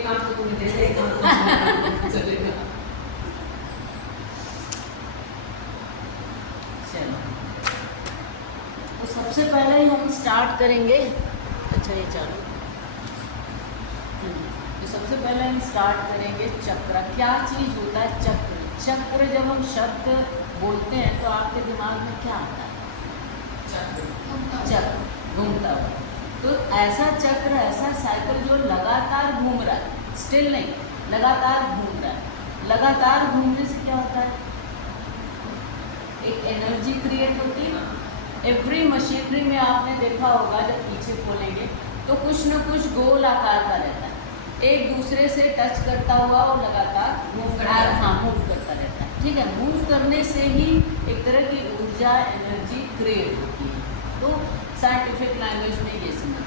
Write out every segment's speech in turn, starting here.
एक काम तो तुम्हें दे दे, एक काम तो चलेगा। चलो, तो सबसे पहले हम स्टार्ट करेंगे। अच्छा, ये चालू। तो सबसे पहले हम स्टार्ट करेंगे चक्र। क्या चीज़ होता है चक्र? चक्र जब हम शब्द बोलते हैं तो आपके दिमाग में क्या आता है? चक्र, घूमता हुआ। तो ऐसा चक्र, ऐसा साइकिल जो लगातार घूम रहा है, स्टिल नहीं, लगातार घूम रहा है। लगातार घूमने से क्या होता है? एक एनर्जी क्रिएट होती है। एवरी मशीनरी में आपने देखा होगा, जब पीछे खोलेंगे तो कुछ न कुछ गोल आकार का रहता है, एक दूसरे से टच करता हुआ और लगातार मूव करता रहता है। ठीक है, मूव करने से ही एक तरह की ऊर्जा, एनर्जी क्रिएट होती है। तो साइंटिफिक लैंग्वेज में ये समझ।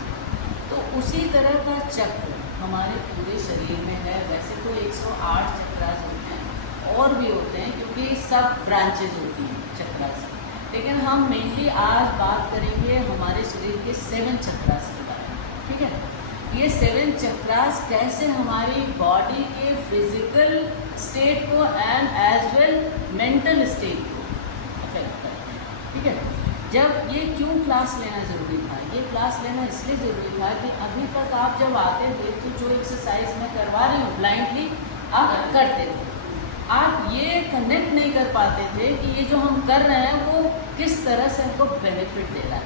तो उसी तरह का चक्र हमारे पूरे शरीर में है। वैसे तो 108 चक्रास होते हैं, और भी होते हैं क्योंकि सब ब्रांचेज होती हैं चक्रास, लेकिन हम मेनली आज बात करेंगे हमारे शरीर के 7 चक्रास के बारे में। ठीक है, ये 7 चक्रास कैसे हमारी बॉडी के फिजिकल स्टेट को and as well mental state को अफेक्ट करते हैं। ठीक है, जब ये क्यों क्लास लेना ज़रूरी था? ये क्लास लेना इसलिए ज़रूरी था कि अभी तक आप जब आते थे तो जो एक्सरसाइज मैं करवा रही हूँ ब्लाइंडली आप करते थे, आप ये कनेक्ट नहीं कर पाते थे कि ये जो हम कर रहे हैं वो किस तरह से हमको बेनिफिट दे रहा है,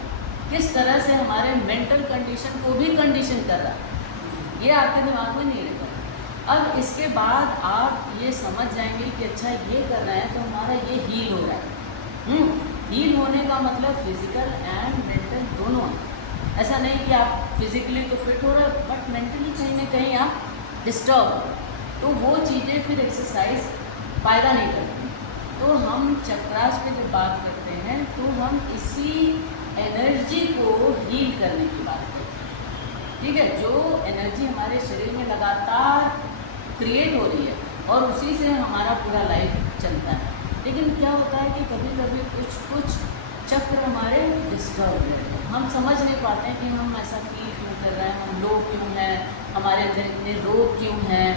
किस तरह से हमारे मेंटल कंडीशन को भी कंडीशन कर रहा है। ये आपके दिमाग में नहीं रहता। अब इसके बाद आप ये समझ जाएंगे कि अच्छा ये कर रहे हैं तो हमारा ये हील हो रहा है। हील होने का मतलब फिजिकल एंड मेंटल दोनों है। ऐसा नहीं कि आप फिजिकली तो फिट हो रहे हैं बट मेंटली कहीं ना कहीं आप डिस्टर्ब हो, तो वो चीज़ें फिर एक्सरसाइज फ़ायदा नहीं करती। तो हम चक्रास पे जब बात करते हैं तो हम इसी एनर्जी को हील करने की बात करते हैं। ठीक है, जो एनर्जी हमारे शरीर में लगातार क्रिएट हो रही है और उसी से हमारा पूरा लाइफ चलता है। लेकिन क्या होता है कि कभी कभी कुछ चक्र हमारे डिस्टर्ब रहते हैं, हम समझ नहीं पाते हैं कि हम ऐसा फील क्यों कर रहे हैं, हम लो क्यों हैं, हमारे अंदर इतने रोग क्यों हैं।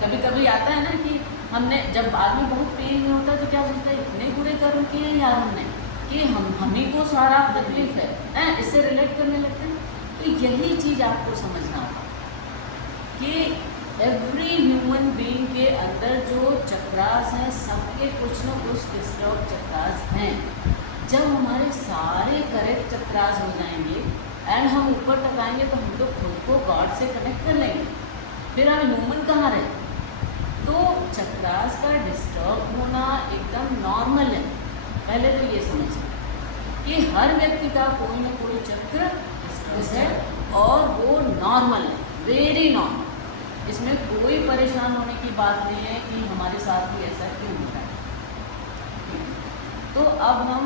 कभी कभी आता है ना कि हमने, जब आदमी बहुत पेन में होता है तो क्या सोचता है इतने बुरे कर्म किए हैं यार हमने कि हम ही को सारा तकलीफ है, इससे रिलेट करने लगते हैं। तो यही चीज़ आपको समझना होगा कि एवरी ह्यूमन बीइंग के अंदर जो चक्रास हैं सबके कुछ न कुछ डिस्टर्ब चक्रास हैं। जब हमारे सारे करेक्ट चक्रास हो जाएंगे एंड हम ऊपर तक आएंगे तो हम तो खुद को गॉड से कनेक्ट कर लेंगे, फिर हम ह्यूमन कहाँ रहे। तो चक्रास का डिस्टर्ब होना एकदम नॉर्मल है। पहले तो ये समझिए कि हर व्यक्ति का कोई ना कोई चक्र है और वो नॉर्मल है, वेरी नॉर्मल। इसमें कोई परेशान होने की बात नहीं है कि हमारे साथ भी ऐसा क्यों हो रहा है। तो अब हम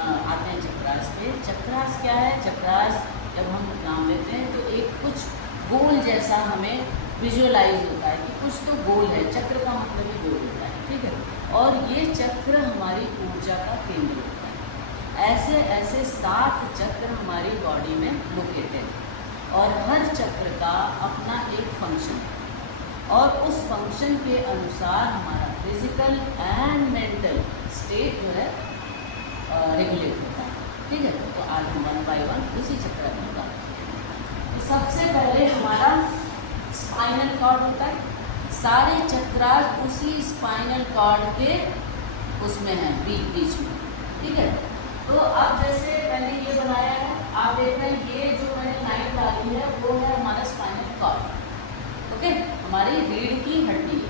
आते हैं चक्रास पे। चक्रास क्या है? चक्रास जब हम नाम लेते हैं तो एक कुछ गोल जैसा हमें विजुअलाइज होता है कि कुछ तो गोल है। चक्र का मतलब ही गोल होता है। ठीक है, और ये चक्र हमारी ऊर्जा का केंद्र होता है। ऐसे ऐसे 7 चक्र हमारी बॉडी में लोकेटेड है और हर चक्र का अपना एक फंक्शन है और उस फंक्शन के अनुसार हमारा फिजिकल एंड मेंटल स्टेट जो है रेगुलेट होता है। ठीक है, तो आज हम 1 बाय 1 उसी चक्र में होगा। तो सबसे पहले हमारा स्पाइनल कॉर्ड होता है। सारे चक्रास उसी स्पाइनल कॉर्ड के उसमें हैं, बीच में। ठीक है, तो अब जैसे मैंने ये बनाया है, आप देख रहे हैं ये जो मैंने लाइन डाली है वो है हमारा स्पाइनल कॉर्ड। ओके, हमारी रीढ़ की हड्डी है।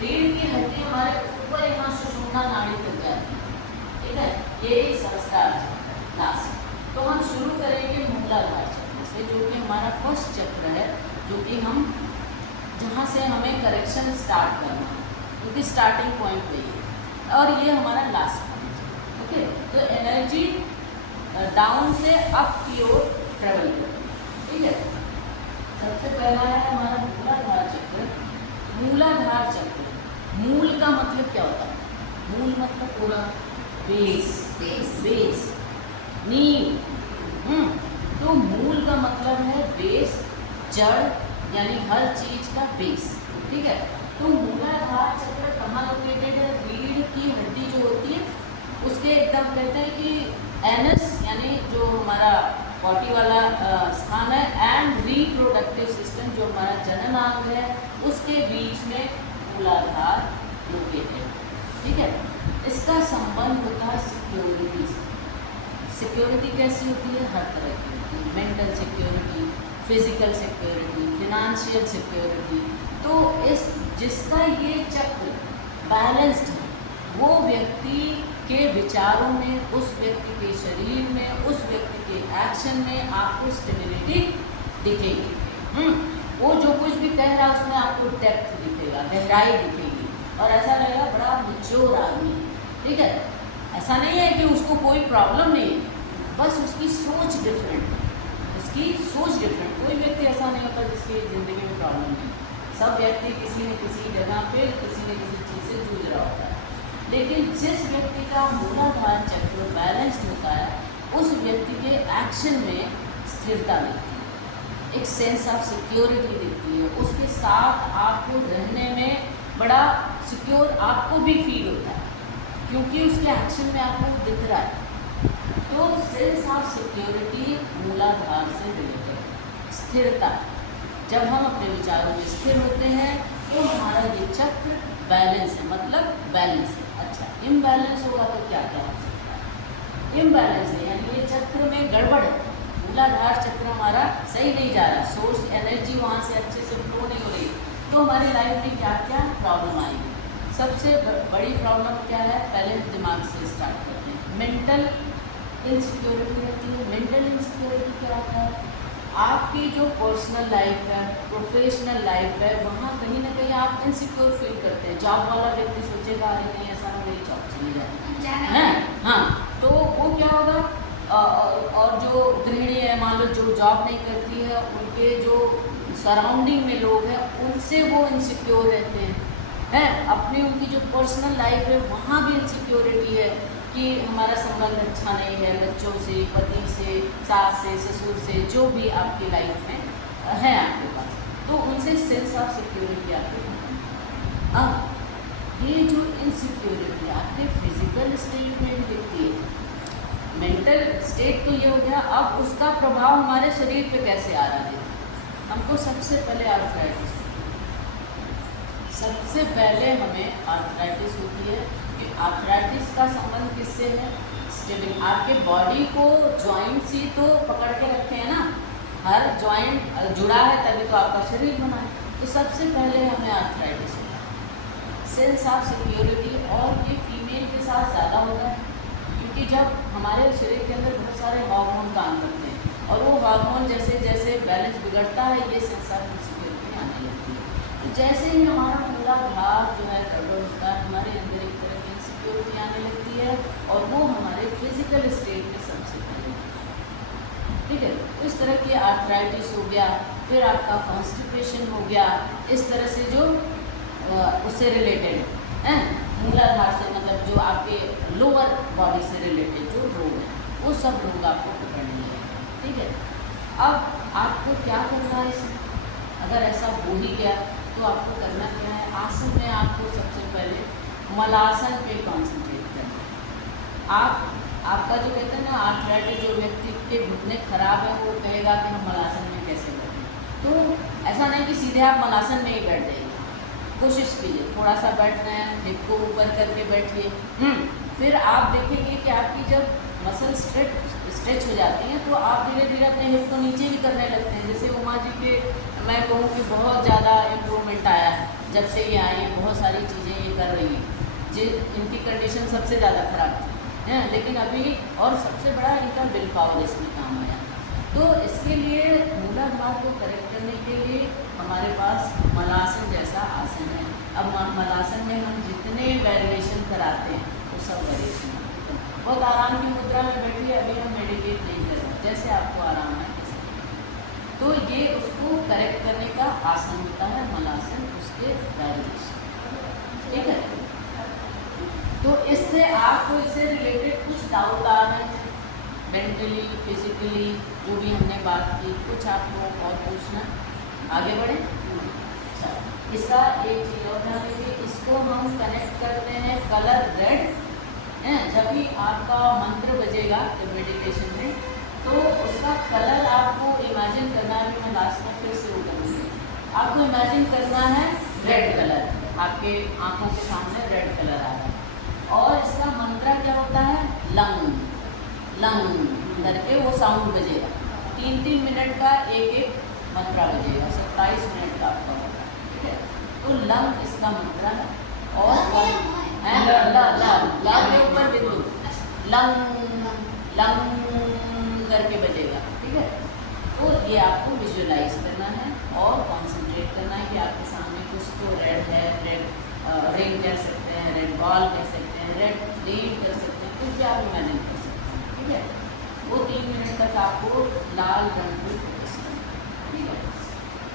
रीढ़ की हड्डी हमारे ऊपर यहाँ सुषुम्ना नाड़ी तक जाती है। ठीक है, ये सहस्त्रार चक्र लास्ट। तो हम शुरू करेंगे मूलाधार चक्र से, जो कि हमारा फर्स्ट चक्र है, जो कि हम जहाँ से हमें करेक्शन स्टार्ट करना है, क्योंकि स्टार्टिंग पॉइंट वही है और ये हमारा लास्ट पॉइंट है। ओके, तो एनर्जी डाउन से अप की ओर ट्रेवल करती है। ठीक है, सबसे पहला है हमारा मूलाधार चक्र। मूलाधार चक्र, मूल का मतलब क्या होता है? मूल मतलब पूरा बेस, बेस नींव। तो मूल का मतलब है बेस, जड़, यानी हर चीज का बेस। ठीक है, तो मूलाधार चक्र कहाँ लोकेटेड है? रीढ़ की हड्डी जो होती है उसके एकदम कहते हैं कि एनस यानी जो हमारा बॉडी वाला स्थान है, एंड रिप्रोडक्टिव सिस्टम जो हमारा जनन अंग है उसके बीच में मूलाधार लोकेटेड है। ठीक है, इसका संबंध होता है सिक्योरिटी से। सिक्योरिटी कैसी होती है? हर तरह की होती है, mental security, physical security, financial security. तो इस जिसका ये चक्र बैलेंस्ड है वो व्यक्ति के विचारों में, उस व्यक्ति के शरीर में, उस व्यक्ति के एक्शन में आपको स्टेबिलिटी दिखेगी। वो जो कुछ भी कह रहा है उसमें आपको डेप्थ दिखेगा, गहराई दिखेगी, और ऐसा लगेगा बड़ा मैच्योर आदमी है। ठीक है, ऐसा नहीं है कि उसको कोई प्रॉब्लम नहीं है, बस उसकी सोच डिफरेंट है, उसकी सोच डिफरेंट। कोई व्यक्ति ऐसा नहीं होता जिसकी ज़िंदगी में प्रॉब्लम नहीं। सब व्यक्ति किसी न किसी जगह पे किसी न किसी चीज़ से जूझ रहा होता है, लेकिन जिस व्यक्ति का मूलाधार चक्र बैलेंस्ड होता है उस व्यक्ति के एक्शन में स्थिरता दिखती है, एक सेंस ऑफ सिक्योरिटी दिखती है, उसके साथ आपको रहने में बड़ा सिक्योर आपको भी फील होता है क्योंकि उसके एक्शन में आपको दिख रहा है। तो सेंस ऑफ सिक्योरिटी मूलाधार से रिलेटेड, स्थिरता। जब हम अपने विचारों में स्थिर होते हैं तो हमारा ये चक्र बैलेंस है, मतलब बैलेंस है। अच्छा, इम्बैलेंस होगा तो क्या क्या हो सकता है? इम्बैलेंस है यानी ये चक्र में गड़बड़ है, मूलाधार चक्र हमारा सही नहीं जा रहा, सोर्स एनर्जी वहाँ से अच्छे से फ्लो नहीं हो रही, तो हमारी लाइफ में क्या क्या प्रॉब्लम आएगी। सबसे बड़ी प्रॉब्लम क्या है? पहले दिमाग से स्टार्ट करते हैं। मेंटल इनसिक्योरिटी रहती है। मेंटल इनसिक्योरिटी क्या होता है? आपकी जो पर्सनल लाइफ है, प्रोफेशनल लाइफ है, वहाँ कहीं ना कहीं आप इनसिक्योर फील करते हैं। जॉब वाला व्यक्ति सोचेगा अरे नहीं ऐसा हो, मेरी जॉब चली जाए है, हाँ, तो वो क्या होगा? और जो गृहिणी है, मान लो जो जॉब नहीं करती है, उनके जो सराउंडिंग में लोग हैं उनसे वो इनसिक्योर रहते हैं, अपनी उनकी जो पर्सनल लाइफ है वहाँ भी इनसिक्योरिटी है कि हमारा संबंध अच्छा नहीं है बच्चों से, पति से, सास से, ससुर से, जो भी आपकी लाइफ में है आपके पास, तो उनसे सेंस ऑफ सिक्योरिटी आपके पास। अब ये जो इनसिक्योरिटी आपके फिजिकल स्टेट में भी दिखती है, मेंटल स्टेट तो ये हो गया, अब उसका प्रभाव हमारे शरीर पे कैसे आ रहा है? हमको सबसे पहले आर्थराइटिस, सबसे पहले हमें आर्थराइटिस होती है कि आर्थराइटिस का संबंध किससे है? स्टेबिल। आपके बॉडी को जॉइंट्स ही तो पकड़ के रखे हैं ना, हर जॉइंट जुड़ा है तभी तो आपका शरीर बना है। तो सबसे पहले हमें आर्थराइटिस होता है। सेंस ऑफ सिक्योरिटी, और ये फीमेल के साथ ज़्यादा होता है क्योंकि जब हमारे शरीर के अंदर बहुत सारे हार्मोन काम करते हैं और वो हार्मोन जैसे जैसे बैलेंस बिगड़ता है ये सेंस ऑफ इनसिक्योरिटी आने लगती है। तो जैसे ही हमारा मूलाधार जो है गड़बड़ होता है, हमारे अंदर एक तरह की इनसिक्योरिटी आने लगती है और वो हमारे फिजिकल स्टेट में सबसे पहले, ठीक है। तो इस तरह की आर्थराइटिस हो गया, फिर आपका कॉन्स्टिपेशन हो गया, इस तरह से जो उससे रिलेटेड है मूलाधार से, मतलब जो आपके लोअर बॉडी से रिलेटेड जो रोग है वो सब रोग आपको पकड़ने लगेंगे, ठीक है। अब आपको क्या करना है इसमें? अगर ऐसा हो ही गया तो आपको करना क्या है? आसन में आपको सबसे पहले मलासन पे कॉन्सेंट्रेट करना है। आपका जो कहते हैं ना आर्थराइटिस, जो व्यक्ति के घुटने खराब है वो कहेगा कि हम मलासन में कैसे बैठें, तो ऐसा नहीं कि सीधे आप मलासन में ही बैठ जाइए, कोशिश कीजिए थोड़ा सा बैठना है, हिप को ऊपर करके बैठिए। फिर आप देखेंगे कि आपकी जब मसल स्ट्रेच हो जाती हैं तो आप धीरे धीरे अपने हिप को नीचे भी करने लगते हैं। जैसे उमा जी के मैं कहूँ कि बहुत ज़्यादा इम्प्रूवमेंट आया है जब से ये आई हैं, बहुत सारी चीज़ें ये कर रही हैं। जी, इनकी कंडीशन सबसे ज़्यादा ख़राब थी हैं, लेकिन अभी और सबसे बड़ा इनका विल पावर इसमें काम आया। तो इसके लिए मूलाधार को करेक्ट करने के लिए हमारे पास मलासन जैसा आसन है। अब मलासन में हम जितने वेरिएशन कराते हैं वो सब वेरिएशन बहुत आराम की मुद्रा में बैठिए। अभी हम मेडिटेट नहीं कर रहे, जैसे आपको आराम है तो ये उसको करेक्ट करने का आसन होता है मलासन, उसके वेरिएशन, ठीक है। तो इससे आपको इससे रिलेटेड कुछ डाउट आ रहे हैं मेंटली, फिजिकली, जो भी हमने बात की, कुछ आपको और पूछना? आगे बढ़े। अच्छा, इसका एक चीज और ध्यान रखिए, इसको हम कनेक्ट करते हैं कलर रेड है। जब भी आपका मंत्र बजेगा तो मेडिटेशन में, तो उसका कलर आपको इमेजिन करना है। मैं लास्ट में फिर से वो करूँगी, आपको इमेजिन करना है रेड कलर, आपके आंखों के सामने रेड कलर आ रहा है। और इसका मंत्र क्या होता है, लंग लंग करके वो साउंड बजेगा। 3-3 मिनट का एक मंत्र बजेगा, 27 मिनट का आपका होगा, ठीक है। तो लंग इसका मंत्र है। और ला के ऊपर बिंदु, लंग लंग करके बजेगा, ठीक है। तो ये आपको विजुअलाइज करना है और कॉन्सेंट्रेट करना है कि आपके सामने कुछ तो रेड है, रेड रिंग कह सकते हैं, रेड बॉल कह सकते हैं, रेड लीड कर सकते हैं, कुछ भी आप इमेजिन कर सकते हैं, ठीक है। वो 3 मिनट तक आपको लाल रंग को फोकस करना है, ठीक है।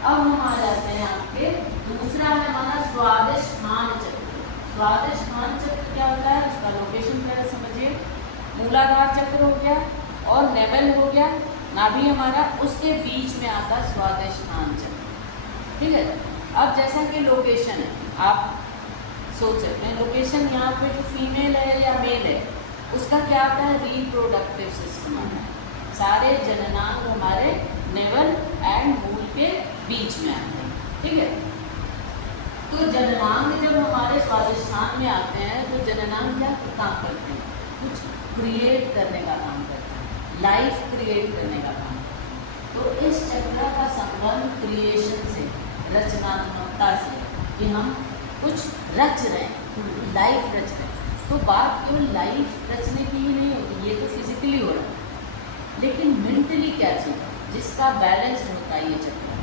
अब हम आ जाते हैं आपके दूसरा है हमारा स्वादिष्ठान चक्र। स्वादिष्ठान चक्र क्या होता है, उसका लोकेशन पहले समझिए। मूलाधार चक्र हो गया और नेवल हो गया, नाभि हमारा, उसके बीच में आता है स्वादिष्ठान चक्र, ठीक है। अब जैसा कि लोकेशन है, आप सोच सकते हैं लोकेशन यहाँ पे जो फीमेल है या मेल है उसका क्या आता है, रिप्रोडक्टिव सिस्टम आता है। सारे जननांग हमारे नेवल एंड मूल के बीच में आते हैं, ठीक है। तो जननांग जब हमारे स्वादिष्ठान में आते हैं तो जननांग क्या काम करते हैं, कुछ क्रिएट करने का काम करते हैं, लाइफ क्रिएट करने का काम करते हैं। तो इस चक्र का संबंध क्रिएशन से, रचनात्मकता से, कि हम कुछ रच रहे हैं, लाइफ रच रहे हैं। तो बात केवल लाइफ रचने की ही नहीं होती, ये तो फिजिकली हो रहा है, लेकिन मेंटली क्या चीज़ जिसका बैलेंस होता है ये चक्र,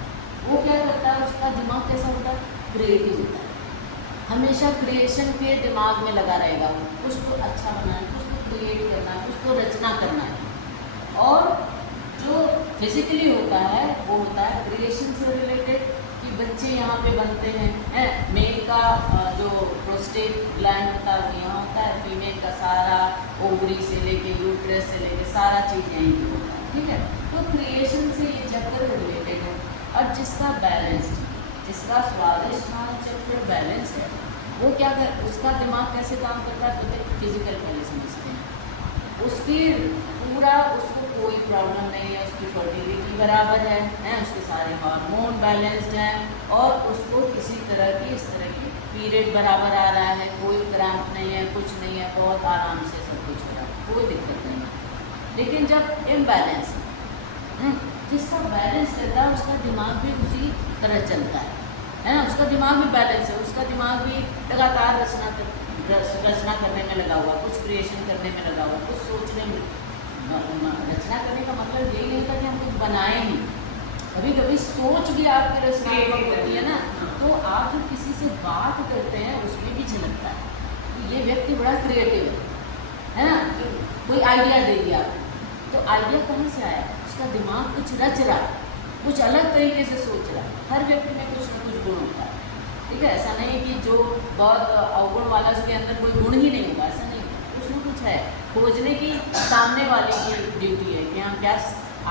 वो क्या करता है, उसका दिमाग कैसा होता है, क्रिएटिव होता है। हमेशा क्रिएशन के दिमाग में लगा रहेगा, कुछ तो अच्छा बनाना है, कुछ तो क्रिएट करना है, कुछ तो रचना करना है। और जो फिजिकली होता है वो होता है क्रिएशन से रिलेटेड, कि बच्चे यहाँ पे बनते हैं, मेल का जो प्रोस्टेट ग्लैंड होता है वो यहाँ होता है, फीमेल का सारा ओवरी से लेके यूट्रस से लेके सारा चीज़ यहीं पे होता है, ठीक है। तो क्रिएशन से ये चक्र रिलेटेड है। और जिसका बैलेंस, जिसका स्वादिष्ठान चक्र बैलेंस है, वो क्या कर, उसका दिमाग कैसे काम करता है, तो फिजिकल पहले समझते हैं। उसकी पूरा, उसको कोई प्रॉब्लम नहीं है, उसकी फर्टिलिटी बराबर है, उसके सारे हार्मोन बैलेंस्ड हैं, और उसको किसी तरह की इस तरह की पीरियड बराबर आ रहा है, कोई क्रैम्प नहीं है, कुछ नहीं है, बहुत आराम से सब कुछ हो रहा है, कोई दिक्कत नहीं है। लेकिन जब इम्बैलेंस, जिसका बैलेंस रहता है उसका दिमाग भी उसी तरह चलता है ना, उसका दिमाग भी बैलेंस है, उसका दिमाग भी लगातार रचना करने में लगा हुआ, कुछ क्रिएशन करने में लगा हुआ, कुछ सोचने में। रचना करने का मतलब यही नहीं था कि हम कुछ बनाए ही, कभी कभी सोच भी आपकी रचनात्मक होती है ना, तो आप जब किसी से बात करते हैं उसमें भी झलकता है कि ये व्यक्ति बड़ा क्रिएटिव है ना, कोई आइडिया दे दिया आपको, तो आइडिया कहाँ से आया, उसका दिमाग कुछ रच रहा है, कुछ अलग तरीके से सोच रहा है। हर व्यक्ति में कुछ ना कुछ गुण होता है, ठीक है। ऐसा नहीं कि जो बहुत अवगुण वाला उसके अंदर कोई गुण ही नहीं होगा, ऐसा नहीं, कुछ ना कुछ है। खोजने की सामने वाले की ड्यूटी है कि हम क्या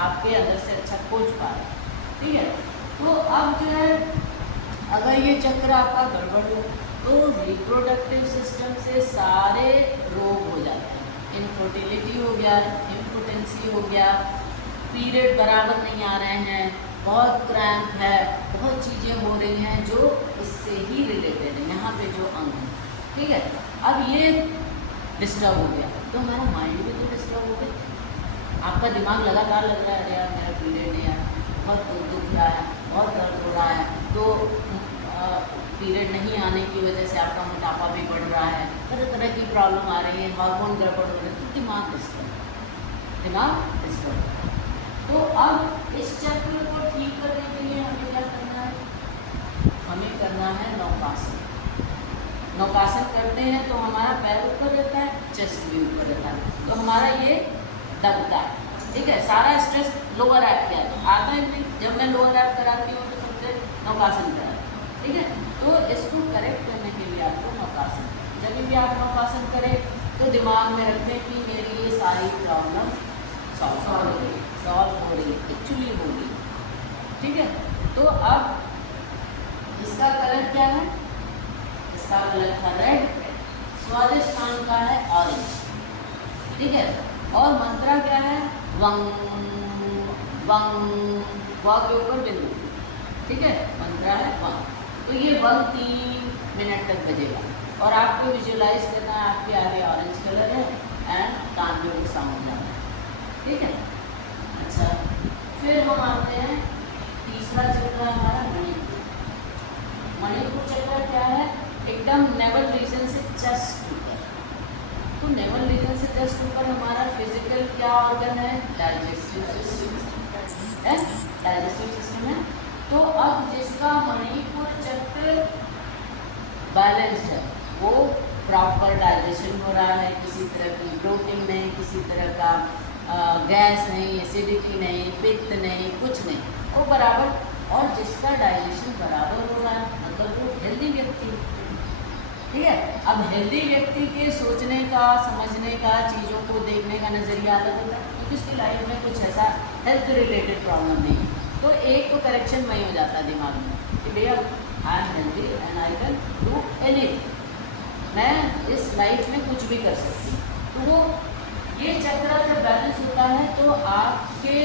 आपके अंदर से अच्छा खोज पा रहे हैं, ठीक है। तो अब जो है, अगर ये चक्र आपका गड़बड़ हो तो रिप्रोडक्टिव सिस्टम से सारे रोग हो जाते हैं। इनफर्टिलिटी हो गया, इम्पोटेंसी हो गया, पीरियड बराबर नहीं आ रहे हैं, बहुत क्रैम्प है, बहुत चीज़ें हो रही हैं जो इससे ही रिलेटेड है, यहाँ पे जो अंग है, ठीक है। अब ये डिस्टर्ब हो गया तो हमारा माइंड भी तो डिस्टर्ब हो गया। आपका दिमाग लगातार लग रहा है, अरे यार मेरा पीरियड नहीं आया, बहुत दुख रहा है, बहुत दर्द हो रहा है, तो पीरियड नहीं आने की वजह से आपका मोटापा भी बढ़ रहा है, तरह तरह की प्रॉब्लम आ रही है, हार्मोन गड़बड़ हो रही है, तो दिमाग डिस्टर्ब। तो अब इस चक्र को ठीक करने के लिए हमें क्या करना है, हमें करना है नौकासन। नौकासन करते हैं तो हमारा पैर ऊपर रहता है, चेस्ट भी ऊपर रहता है, तो हमारा ये दबता है, ठीक है। सारा स्ट्रेस लोअर ऐप पे आता है नहीं, जब मैं लोअर ऐप कराती हूँ तो सबसे नौकासन कराती हूँ, ठीक है। तो इसको करेक्ट करने के लिए आपको नौकासन, जब भी आप नौकासन करें तो दिमाग में रखें कि मेरी ये सारी प्रॉब्लम सॉल्व हो रही है, एक्चुअली हो रही है, ठीक है। तो अब इसका कलर क्या है? इसका कलर था रेड, स्वादिष्टान का है ऑरेंज, ठीक है। और मंत्रा क्या है? वंग वंग, व के ऊपर बिंदु, ठीक है, मंत्रा है वंग। तो ये वंग 3 मिनट तक बजेगा और आपको विजुअलाइज करना है आपके आगे ऑरेंज कलर है एंड तांबे को साउंड जाना है, ठीक है। अच्छा, फिर हम आते हैं तीसरा चक्र है हमारा मणिपुर। मणिपुर चक्र क्या है? एकदम नेवल रीजन से जस्ट ऊपर। तो नेवल रीजन से जस्ट ऊपर हमारा फिजिकल क्या ऑर्गन है? डाइजेस्टिव सिस्टम है, डाइजेस्टिव सिस्टम है। तो अब जिसका मणिपुर चक्र बैलेंस्ड है, वो प्रॉपर डाइजेशन हो रहा है, किसी तरह की ब्लोटिंग नहीं, किसी तरह का गैस नहीं, एसिडिटी नहीं, पित्त नहीं, कुछ नहीं, वो बराबर। और जिसका डाइजेशन बराबर हो रहा है मतलब वो हेल्दी व्यक्ति है, ठीक है। अब हेल्दी व्यक्ति के सोचने का, समझने का, चीज़ों को देखने का नज़रिया अलग होता है, क्योंकि उसकी लाइफ में कुछ ऐसा हेल्थ रिलेटेड प्रॉब्लम नहीं है। तो एक तो करेक्शन वही हो जाता है दिमाग में कि भैया I am healthy and I can do anything, मैं इस लाइफ में कुछ भी कर सकती हूँ। तो वो ये चक्र जब बैलेंस होता है तो आपके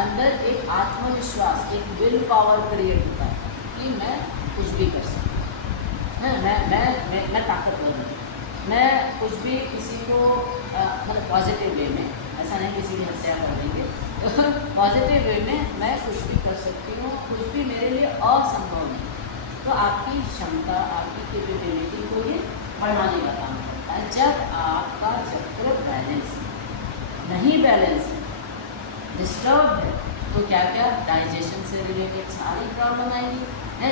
अंदर एक आत्मविश्वास, एक विल पावर क्रिएट होता है कि मैं कुछ भी कर सकती हूँ, मैं ताकतवर हूँ, मैं कुछ भी किसी को मतलब पॉजिटिव वे में, ऐसा नहीं किसी की हत्या कर देंगे पॉजिटिव वे में मैं कुछ भी कर सकती हूँ, कुछ भी मेरे लिए असंभव नहीं। तो आपकी क्षमता, आपकी कैपेबिलिटी को ये बढ़ाने का काम करता है। जब आपका चक्र बैलेंस नहीं, बैलेंस डिस्टर्ब है, तो क्या क्या डाइजेशन से रिलेटेड सारी प्रॉब्लम आएगी, है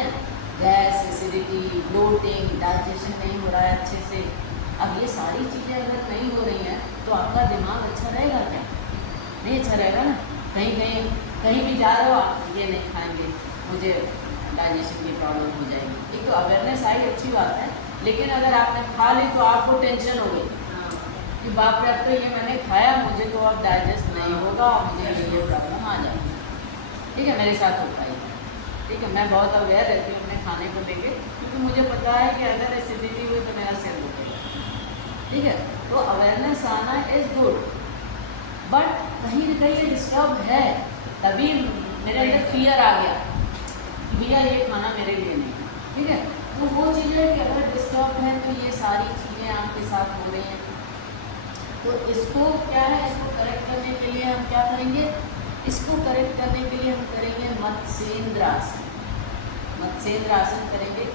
गैस, एसिडिटी, ब्लोटिंग, डाइजेशन नहीं हो रहा है अच्छे से। अब ये सारी चीज़ें अगर नहीं हो रही हैं तो आपका दिमाग अच्छा रहेगा क्या? नहीं अच्छा रहेगा ना। कहीं भी जा रहे हो आप, ये नहीं खाएंगे, मुझे डाइजेशन की प्रॉब्लम हो जाएगी। एक तो अवेयरनेस आई, अच्छी बात है, लेकिन अगर आपने खा ली तो आपको टेंशन हो गई कि बाप रे, अब तो ये मैंने खाया, मुझे तो अब डाइजेस्ट नहीं होगा, मुझे ये प्रॉब्लम आ जाएगी, ठीक है। मेरे साथ होता है, ठीक है। मैं बहुत अवेयर रहती हूँ अपने खाने को लेके, क्योंकि मुझे पता है कि अगर एसिडिटी हुई तो मेरा सिर दुखेगा, ठीक है। तो अवेयरनेस आना इज़ गुड, बट कहीं ना कहीं डिस्टर्ब है, तभी मेरे अंदर फियर आ गया कि भैया ये खाना मेरे लिए नहीं, ठीक है। तो वो चीज़ें कि अगर डिस्टर्ब है तो ये सारी चीज़ें आपके साथ हो रही हैं, तो इसको क्या है, इसको करेक्ट करने के लिए हम क्या करेंगे? इसको करेक्ट करने के लिए हम करेंगे मत्स्येंद्र आसन। मत्स्येंद्र आसन करेंगे,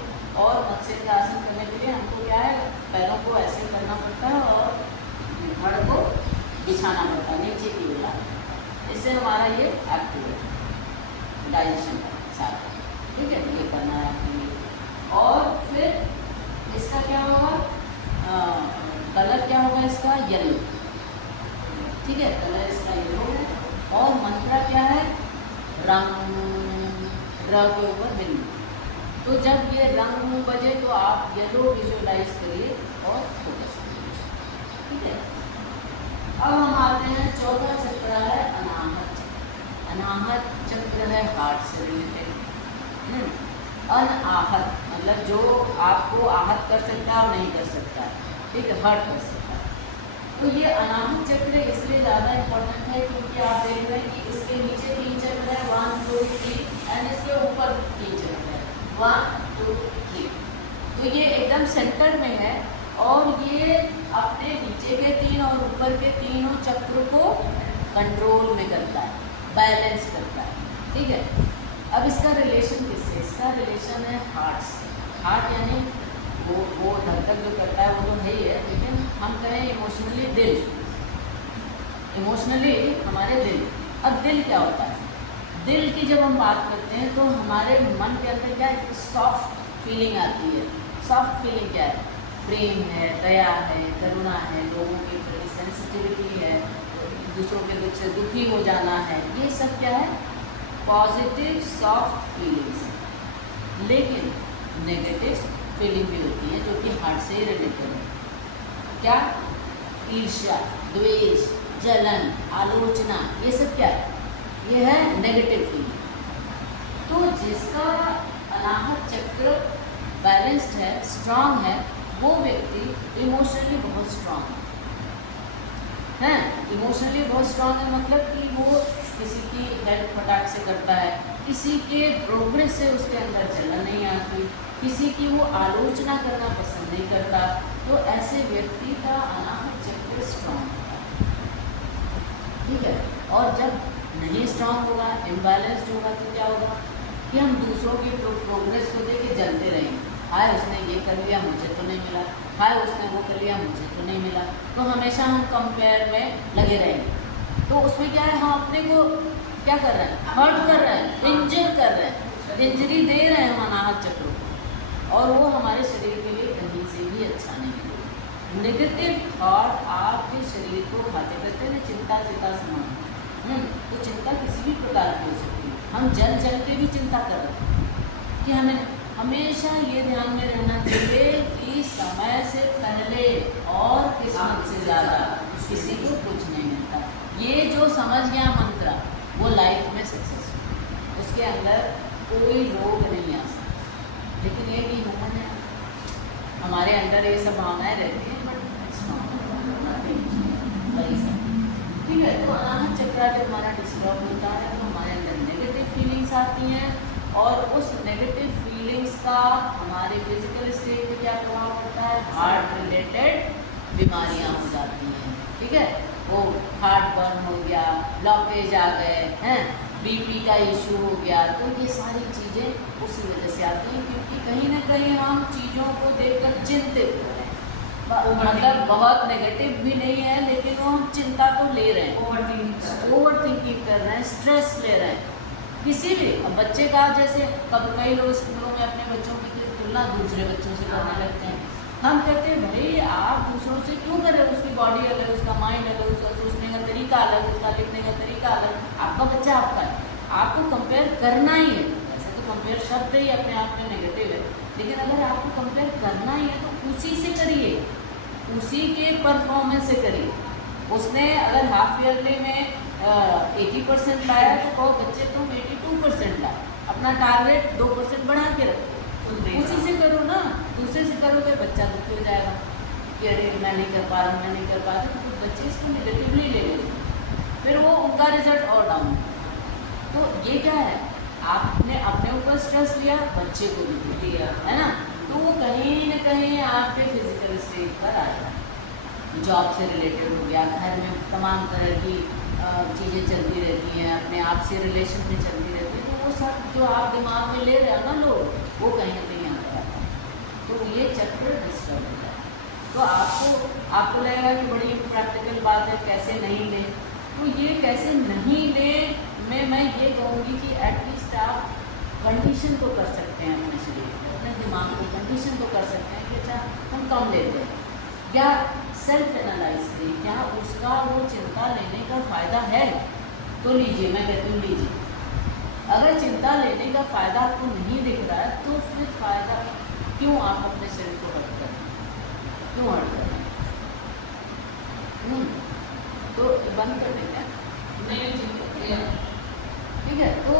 और मत्स्येंद्र आसन करने के लिए हमको क्या है, पैरों को ऐसे करना पड़ता है और धड़ को बिछाना पड़ता है नीचे की ओर। इससे हमारा ये एक्टिवेट डाइजेशन सारा, ठीक है, ये करना है आपके लिए। और फिर इसका क्या होगा, कलर क्या होगा इसका? येलो, ठीक है, कलर इसका येलो है। और मंत्रा क्या है? रंग, र के ऊपर बिंदु। तो जब ये रंग बजे तो आप येलो विजुअलाइज करिए और फोकस करिए, ठीक है। अब हम आते हैं चौथा चक्र है अनाहत चक्र। अनाहत चक्र है हार्ट से रिलेटेड। अनाहत मतलब जो आपको आहत कर सकता है और नहीं कर सकता है, ठीक है, हर्ट कर सकता है। तो ये अनाहत चक्र इसलिए ज़्यादा इम्पोर्टेंट है क्योंकि आप देख रहे हैं कि इसके नीचे 3 चक्र है, 1 2 3, एंड इसके ऊपर 3 चक्र है, 1 2 3। तो ये एकदम सेंटर में है और ये अपने नीचे के 3 और ऊपर के तीनों चक्र को कंट्रोल में करता है, बैलेंस करता है, ठीक है। अब इसका रिलेशन किससे? इसका रिलेशन है हार्ट से। हार्ट यानी वो धड़कन जो करता है वो तो है ही है, लेकिन हम कहें इमोशनली दिल, इमोशनली हमारे दिल। अब दिल क्या होता है? दिल की जब हम बात करते हैं तो हमारे मन के अंदर क्या है, सॉफ्ट फीलिंग आती है। सॉफ्ट फीलिंग क्या है? प्रेम है, दया है, करुणा है, लोगों के प्रति सेंसिटिविटी है, दूसरों के दुख से दुखी हो जाना है, ये सब क्या है? पॉजिटिव सॉफ्ट फीलिंग्स है। लेकिन नेगेटिव फीलिंग भी होती है जो कि हार्ट से रिलेटेड है। क्या? ईर्ष्या, द्वेष, जलन, आलोचना, ये सब क्या है? ये है नेगेटिव फीलिंग। तो जिसका अनाहत चक्र बैलेंस्ड है, स्ट्रांग है, वो व्यक्ति इमोशनली बहुत स्ट्रांग है। इमोशनली बहुत स्ट्रांग है मतलब कि वो किसी की हेल्प फटाक से करता है, किसी के प्रोग्रेस से उसके अंदर जलन नहीं आती, किसी की वो आलोचना करना पसंद नहीं करता। तो ऐसे व्यक्ति का अनाहत चक्र स्ट्रांग होता है, ठीक है। और जब नहीं स्ट्रांग होगा, इम्बैलेंस्ड होगा, तो क्या होगा कि हम दूसरों की प्रोग्रेस को देख के जलते रहेंगे। हाय उसने ये कर लिया, मुझे तो नहीं मिला, हाय उसने वो कर लिया, मुझे तो नहीं मिला। तो हमेशा हम कंपेयर में लगे रहेंगे। तो उसमें क्या है, हम अपने को क्या कर रहे हैं, हर्ट कर रहे हैं, इंजर कर रहे हैं, इंजरी दे रहे हैं हम अनाहत चक्र को, और वो हमारे शरीर के लिए कहीं से भी अच्छा नहीं है। नेगेटिव थॉट आपके शरीर को खाते करते हैं। चिंता चिंता समान, तो चिंता किसी भी प्रकार की हो सकती है। हम जल जल के भी चिंता कर रहे हैं कि हमें हमेशा ये ध्यान में रहना चाहिए कि समय से पहले और किस्मत से ज़्यादा किसी को कुछ नहीं मिलता। ये जो समझ गया मंत्र, वो लाइफ में सक्सेसफुल, उसके अंदर कोई रोग नहीं आ सकता। लेकिन ये कि ह्यूमन है, हमारे अंदर ये सब भावनाएं रहती हैं, बट वही सब, ठीक है। तो अनाहत चक्र जब हमारा डिस्टर्ब होता है तो हमारे अंदर नेगेटिव फीलिंग्स आती हैं, और उस नेगेटिव फीलिंग्स का हमारे फिजिकल स्टेट पे क्या प्रभाव पड़ता है, हार्ट रिलेटेड बीमारियां हो जाती हैं, ठीक है। वो हार्ट बर्न हो गया, ब्लॉकेज आ गए हैं, बीपी का इशू हो गया। तो ये सारी चीज़ें उसी वजह से आती हैं, क्योंकि कहीं ना कहीं हम चीज़ों को देखकर चिंतित हो रहे हैं। मतलब बहुत नेगेटिव भी नहीं है, लेकिन वो हम चिंता तो ले रहे हैं, ओवर थिंकिंग कर रहे हैं, स्ट्रेस ले रहे हैं किसी भी। अब बच्चे का जैसे कई लोग स्कूलों में अपने बच्चों की तुलना दूसरे बच्चों से करने लगते हैं। हम कहते हैं भाई आप दूसरों से क्यों कर रहे हो, उसकी बॉडी अलग, उसका माइंड अलग, उसका सोचने का तरीका अलग, उसका लिखने का तरीका अलग, आपका बच्चा आपका है, आपको कंपेयर करना ही है। वैसे तो कंपेयर शब्द ही अपने आप में नेगेटिव है, लेकिन अगर आपको कंपेयर करना ही है तो उसी से करिए, उसी के परफॉर्मेंस से करिए। उसने अगर हाफ ईयरली में 80% लाया तो कहो बच्चे तुम 82% ला, अपना टारगेट 2% बढ़ा के रखो, उसी से करो ना। दूसरे से करोगे बच्चा दुखी हो जाएगा कि अरे मैं नहीं कर पा रहा हूँ, मैं नहीं कर पा रहा, तो बच्चे इसको नेगेटिवली ले लेंगे, फिर वो उनका रिजल्ट और डाउन। तो ये क्या है, आपने अपने ऊपर स्ट्रेस लिया, बच्चे को भी दिया, है ना। तो वो कहीं न कहीं आपके फिजिकल स्टेट पर आएगा, जॉब से रिलेटेड हो गया, घर में तमाम तरह की चीज़ें चलती रहती हैं, अपने आप से रिलेशन में चलती रहती है। तो वो सब जो आप दिमाग में ले रहे हो ना लोग, वो कहीं ना कहीं आ जाता है, तो ये चक्र डिस्टर्ब हो जाता है। तो आपको लगेगा कि बड़ी प्रैक्टिकल बात है, कैसे नहीं ले। तो ये कैसे नहीं ले में मैं ये कहूँगी कि एटलीस्ट आप कंडीशन तो कर सकते हैं अपने शरीर को, अपने दिमाग को कंडीशन तो कर सकते हैं कि अच्छा हम कम लेते हैं, या सेल्फ एनालाइज करिए, क्या उसका वो चिंता लेने का फ़ायदा है तो लीजिए। मैं कहती हूँ लीजिए। अगर चिंता लेने का फ़ायदा आपको नहीं दिख रहा है तो फिर फ़ायदा क्यों आप अपने शरीर को हर्ट कर रहे हैं, क्यों हर्ट कर रहे हैं? तो बंद कर दें क्या? नहीं, ठीक है। तो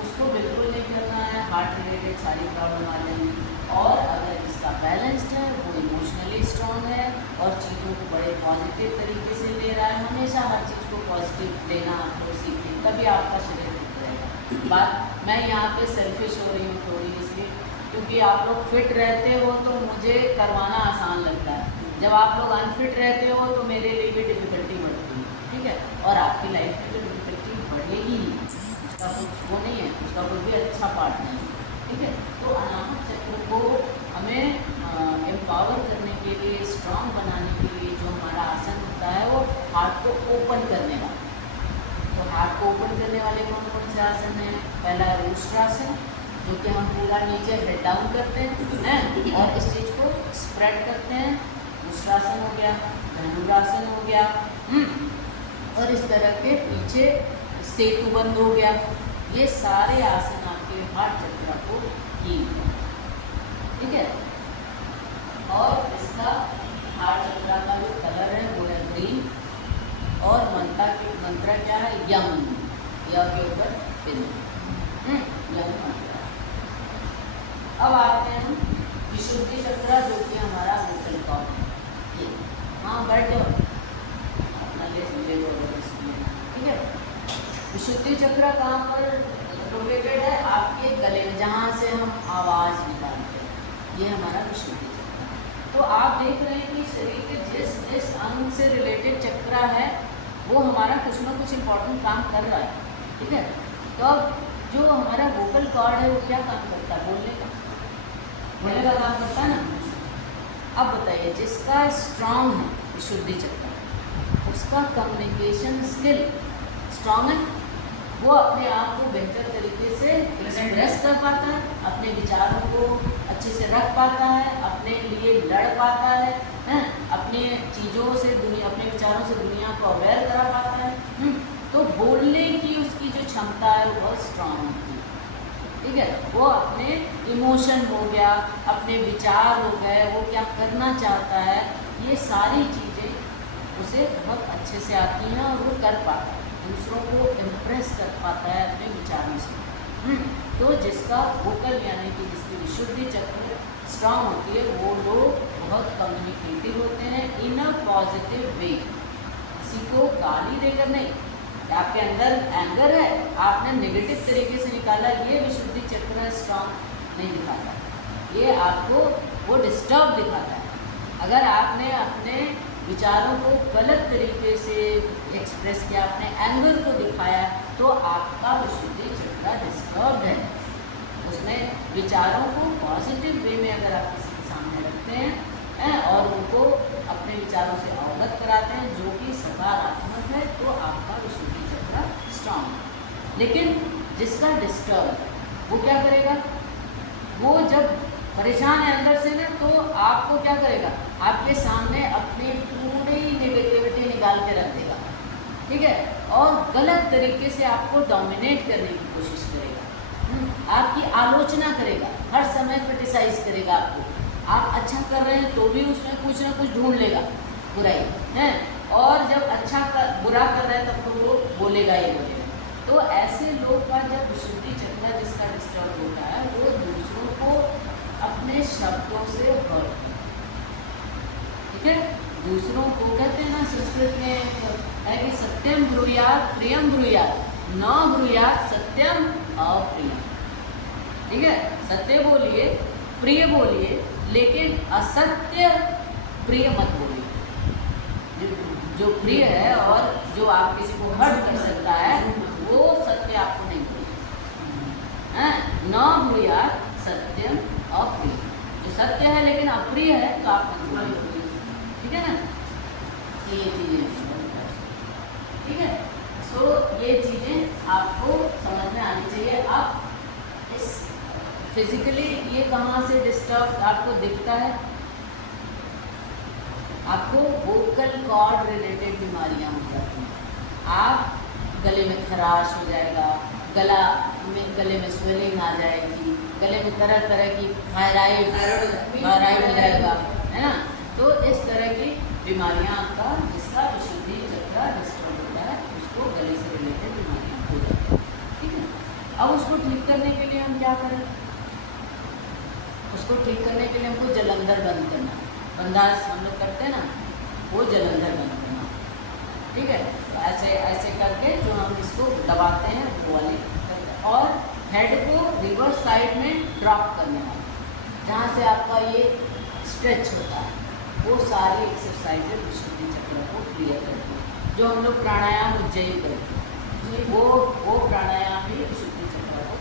उसको बिल्कुल नहीं करना है, हार्ट रिलेटेड सारी प्रॉब्लम आ जाएंगी। और अगर इसका बैलेंस्ड है, वो इमोशनली स्ट्रॉन्ग है और चीज़ों को बड़े पॉजिटिव तरीके से ले रहा है, हमेशा हर चीज़ को पॉजिटिव लेना आपको सीखें, तभी आपका शरीर फिट रहेगा। बात मैं यहाँ पे सेल्फिश हो रही हूँ थोड़ी, इसलिए क्योंकि आप लोग फिट रहते हो तो मुझे करवाना आसान लगता है, जब आप लोग अनफिट रहते हो तो मेरे लिए भी डिफ़िकल्टी बढ़ती है, ठीक है। और आपकी लाइफ में जो डिफ़िकल्टी बढ़ेगी उसका कुछ वो नहीं है, उसका कोई भी अच्छा पार्ट नहीं है, ठीक है। तो अनाहत चक्र को हमें एम्पावर करने के लिए, स्ट्रॉन्ग बनाने के लिए जो हमारा आसन होता है वो हार्ट को ओपन करने वाला। तो हार्ट को ओपन करने वाले कौन कौन से आसन हैं? पहला है उष्ट्रासन, जो कि हम पूरा नीचे हेड डाउन करते हैं और इस चीज़ को स्प्रेड करते हैं। उष्ट्रासन हो गया, धनुरासन हो गया, और इस तरह के पीछे सेतु बंद हो गया। ये सारे आसन आपके हार्ट चक्र को हील करते हैं, ठीक है। और इसका हार्ट चक्र का जो कलर है वो है ग्रीन, और मंत्र क्या है? यम, य के ऊपर पिन, यम चक्र जो कि हमारा वोकल कॉर्ड है। ये हाँ बैठ जाओ अपना ले ठीक है। विशुद्धि चक्र कहाँ पर लोकेटेड है? आपके गले में, जहाँ से हम आवाज़ निकालते हैं, ये हमारा विशुद्धि चक्र। तो आप देख रहे हैं कि शरीर के जिस जिस अंग से रिलेटेड चक्र है वो हमारा कुछ ना कुछ इम्पोर्टेंट काम कर रहा है, ठीक है। तो अब जो हमारा वोकल कॉर्ड है वो क्या काम करता है? बोलने का काम करता है ना। अब बताइए, जिसका स्ट्रांग है विशुद्धि चक्र, उसका कम्युनिकेशन स्किल स्ट्रांग है, वो अपने आप को बेहतर तरीके से एक्सप्रेस कर पाता है, अपने विचारों को अच्छे से रख पाता है, अपने लिए लड़ पाता है, अपने चीज़ों से दुनिया, अपने विचारों से दुनिया को अवेयर करा पाता है। तो बोलने की उसकी जो क्षमता है वो बहुत स्ट्रांग होती है, ठीक है। वो अपने इमोशन हो गया, अपने विचार हो गए, वो क्या करना चाहता है, ये सारी चीज़ें उसे बहुत अच्छे से आती हैं और वो कर पाता है, दूसरों को इम्प्रेस कर पाता है अपने विचारों से। तो जिसका वोकल यानी कि जिसकी विशुद्धि चक्र स्ट्रांग होती है वो लोग बहुत कम्युनिकेटिव होते हैं इन अ पॉजिटिव वे। किसी को गाली देकर नहीं, आपके अंदर एंगर है, आपने नेगेटिव तरीके से निकाला, ये विशुद्धि चक्र स्ट्रांग नहीं दिखाता, ये आपको वो डिस्टर्ब दिखाता है। अगर आपने अपने विचारों को गलत तरीके से एक्सप्रेस किया, अपने एंगर को दिखाया, तो आपका विशुद्धि चक्र डिस्टर्ब है। उसमें विचारों को पॉजिटिव वे में अगर आप किसी के सामने रखते हैं और उनको अपने विचारों से अवगत कराते हैं जो कि सकारात्मक है, तो आपका विशुद्धि चक्र स्ट्रांग है। लेकिन जिसका डिस्टर्ब, वो क्या करेगा? वो जब परेशान है अंदर से ना, तो आपको क्या करेगा? आपके सामने अपनी पूरी नेगेटिविटी निकाल के रख देगा, ठीक है, और गलत तरीके से आपको डोमिनेट करने की कोशिश करेगा, आपकी आलोचना करेगा, हर समय क्रिटिसाइज करेगा आपको। आप अच्छा कर रहे हैं तो भी उसमें कुछ ना कुछ ढूंढ लेगा बुराई है, और जब बुरा कर रहे हैं तब तो वो बोलेगा ही बोलेगा। तो ऐसे लोग का जब विशुद्धि चक्र जिसका डिस्टर्ब होता है, वो दूसरों को अपने शब्दों से हर्ट, ठीक है, दूसरों को कहते हैं ना संस्कृत में है कि सत्यम ब्रूयात प्रियम ब्रूयात, न ब्रूयात सत्यम अप्रिय, ठीक है। सत्य बोलिए, प्रिय बोलिए, लेकिन असत्य प्रिय मत बोलिए। जो प्रिय है और जो आप किसी को हर्ट कर सकता है वो सत्य आपको नहीं बोलिए। न ब्रूयात सत्यम अप्रिय, जो सत्य है लेकिन अप्रिय है तो आप मत बोलिए, ठीक है ना। ये चीज़ें, ठीक है। सो ये चीज़ें आपको समझ में आनी चाहिए। अब इस फिजिकली ये कहाँ से डिस्टर्ब आपको दिखता है? आपको वोकल कॉर्ड रिलेटेड बीमारियाँ हो जाती हैं। आप गले में खराश हो जाएगा, गले में स्वेलिंग आ जाएगी, गले में तरह तरह की थायराइड हो जाएगा, है ना। तो इस तरह की बीमारियाँ आपका, जिसका विशुद्धि चक्र डिस्टर्ब होता है, उसको गले से रिलेटेड बीमारियाँ हो जाती हैं, ठीक है। अब उसको ठीक करने के लिए हम क्या करें? उसको ठीक करने के लिए हमको जलंधर बंद करना, बंदास हम लोग करते हैं ना, वो जलंधर बंद करना, ठीक है। तो ऐसे ऐसे करके जो हम इसको दबाते हैं वो वाले करते हैं, और हेड को रिवर्स साइड में ड्रॉप करने वाला, जहाँ से आपका ये स्ट्रेच होता है, वो सारी एक्सरसाइजेज विशुद्धि चक्र को क्लियर करती है। जो हम लोग प्राणायाम उज्जयी करते हैं, वो प्राणायाम भी विशुद्धि चक्र को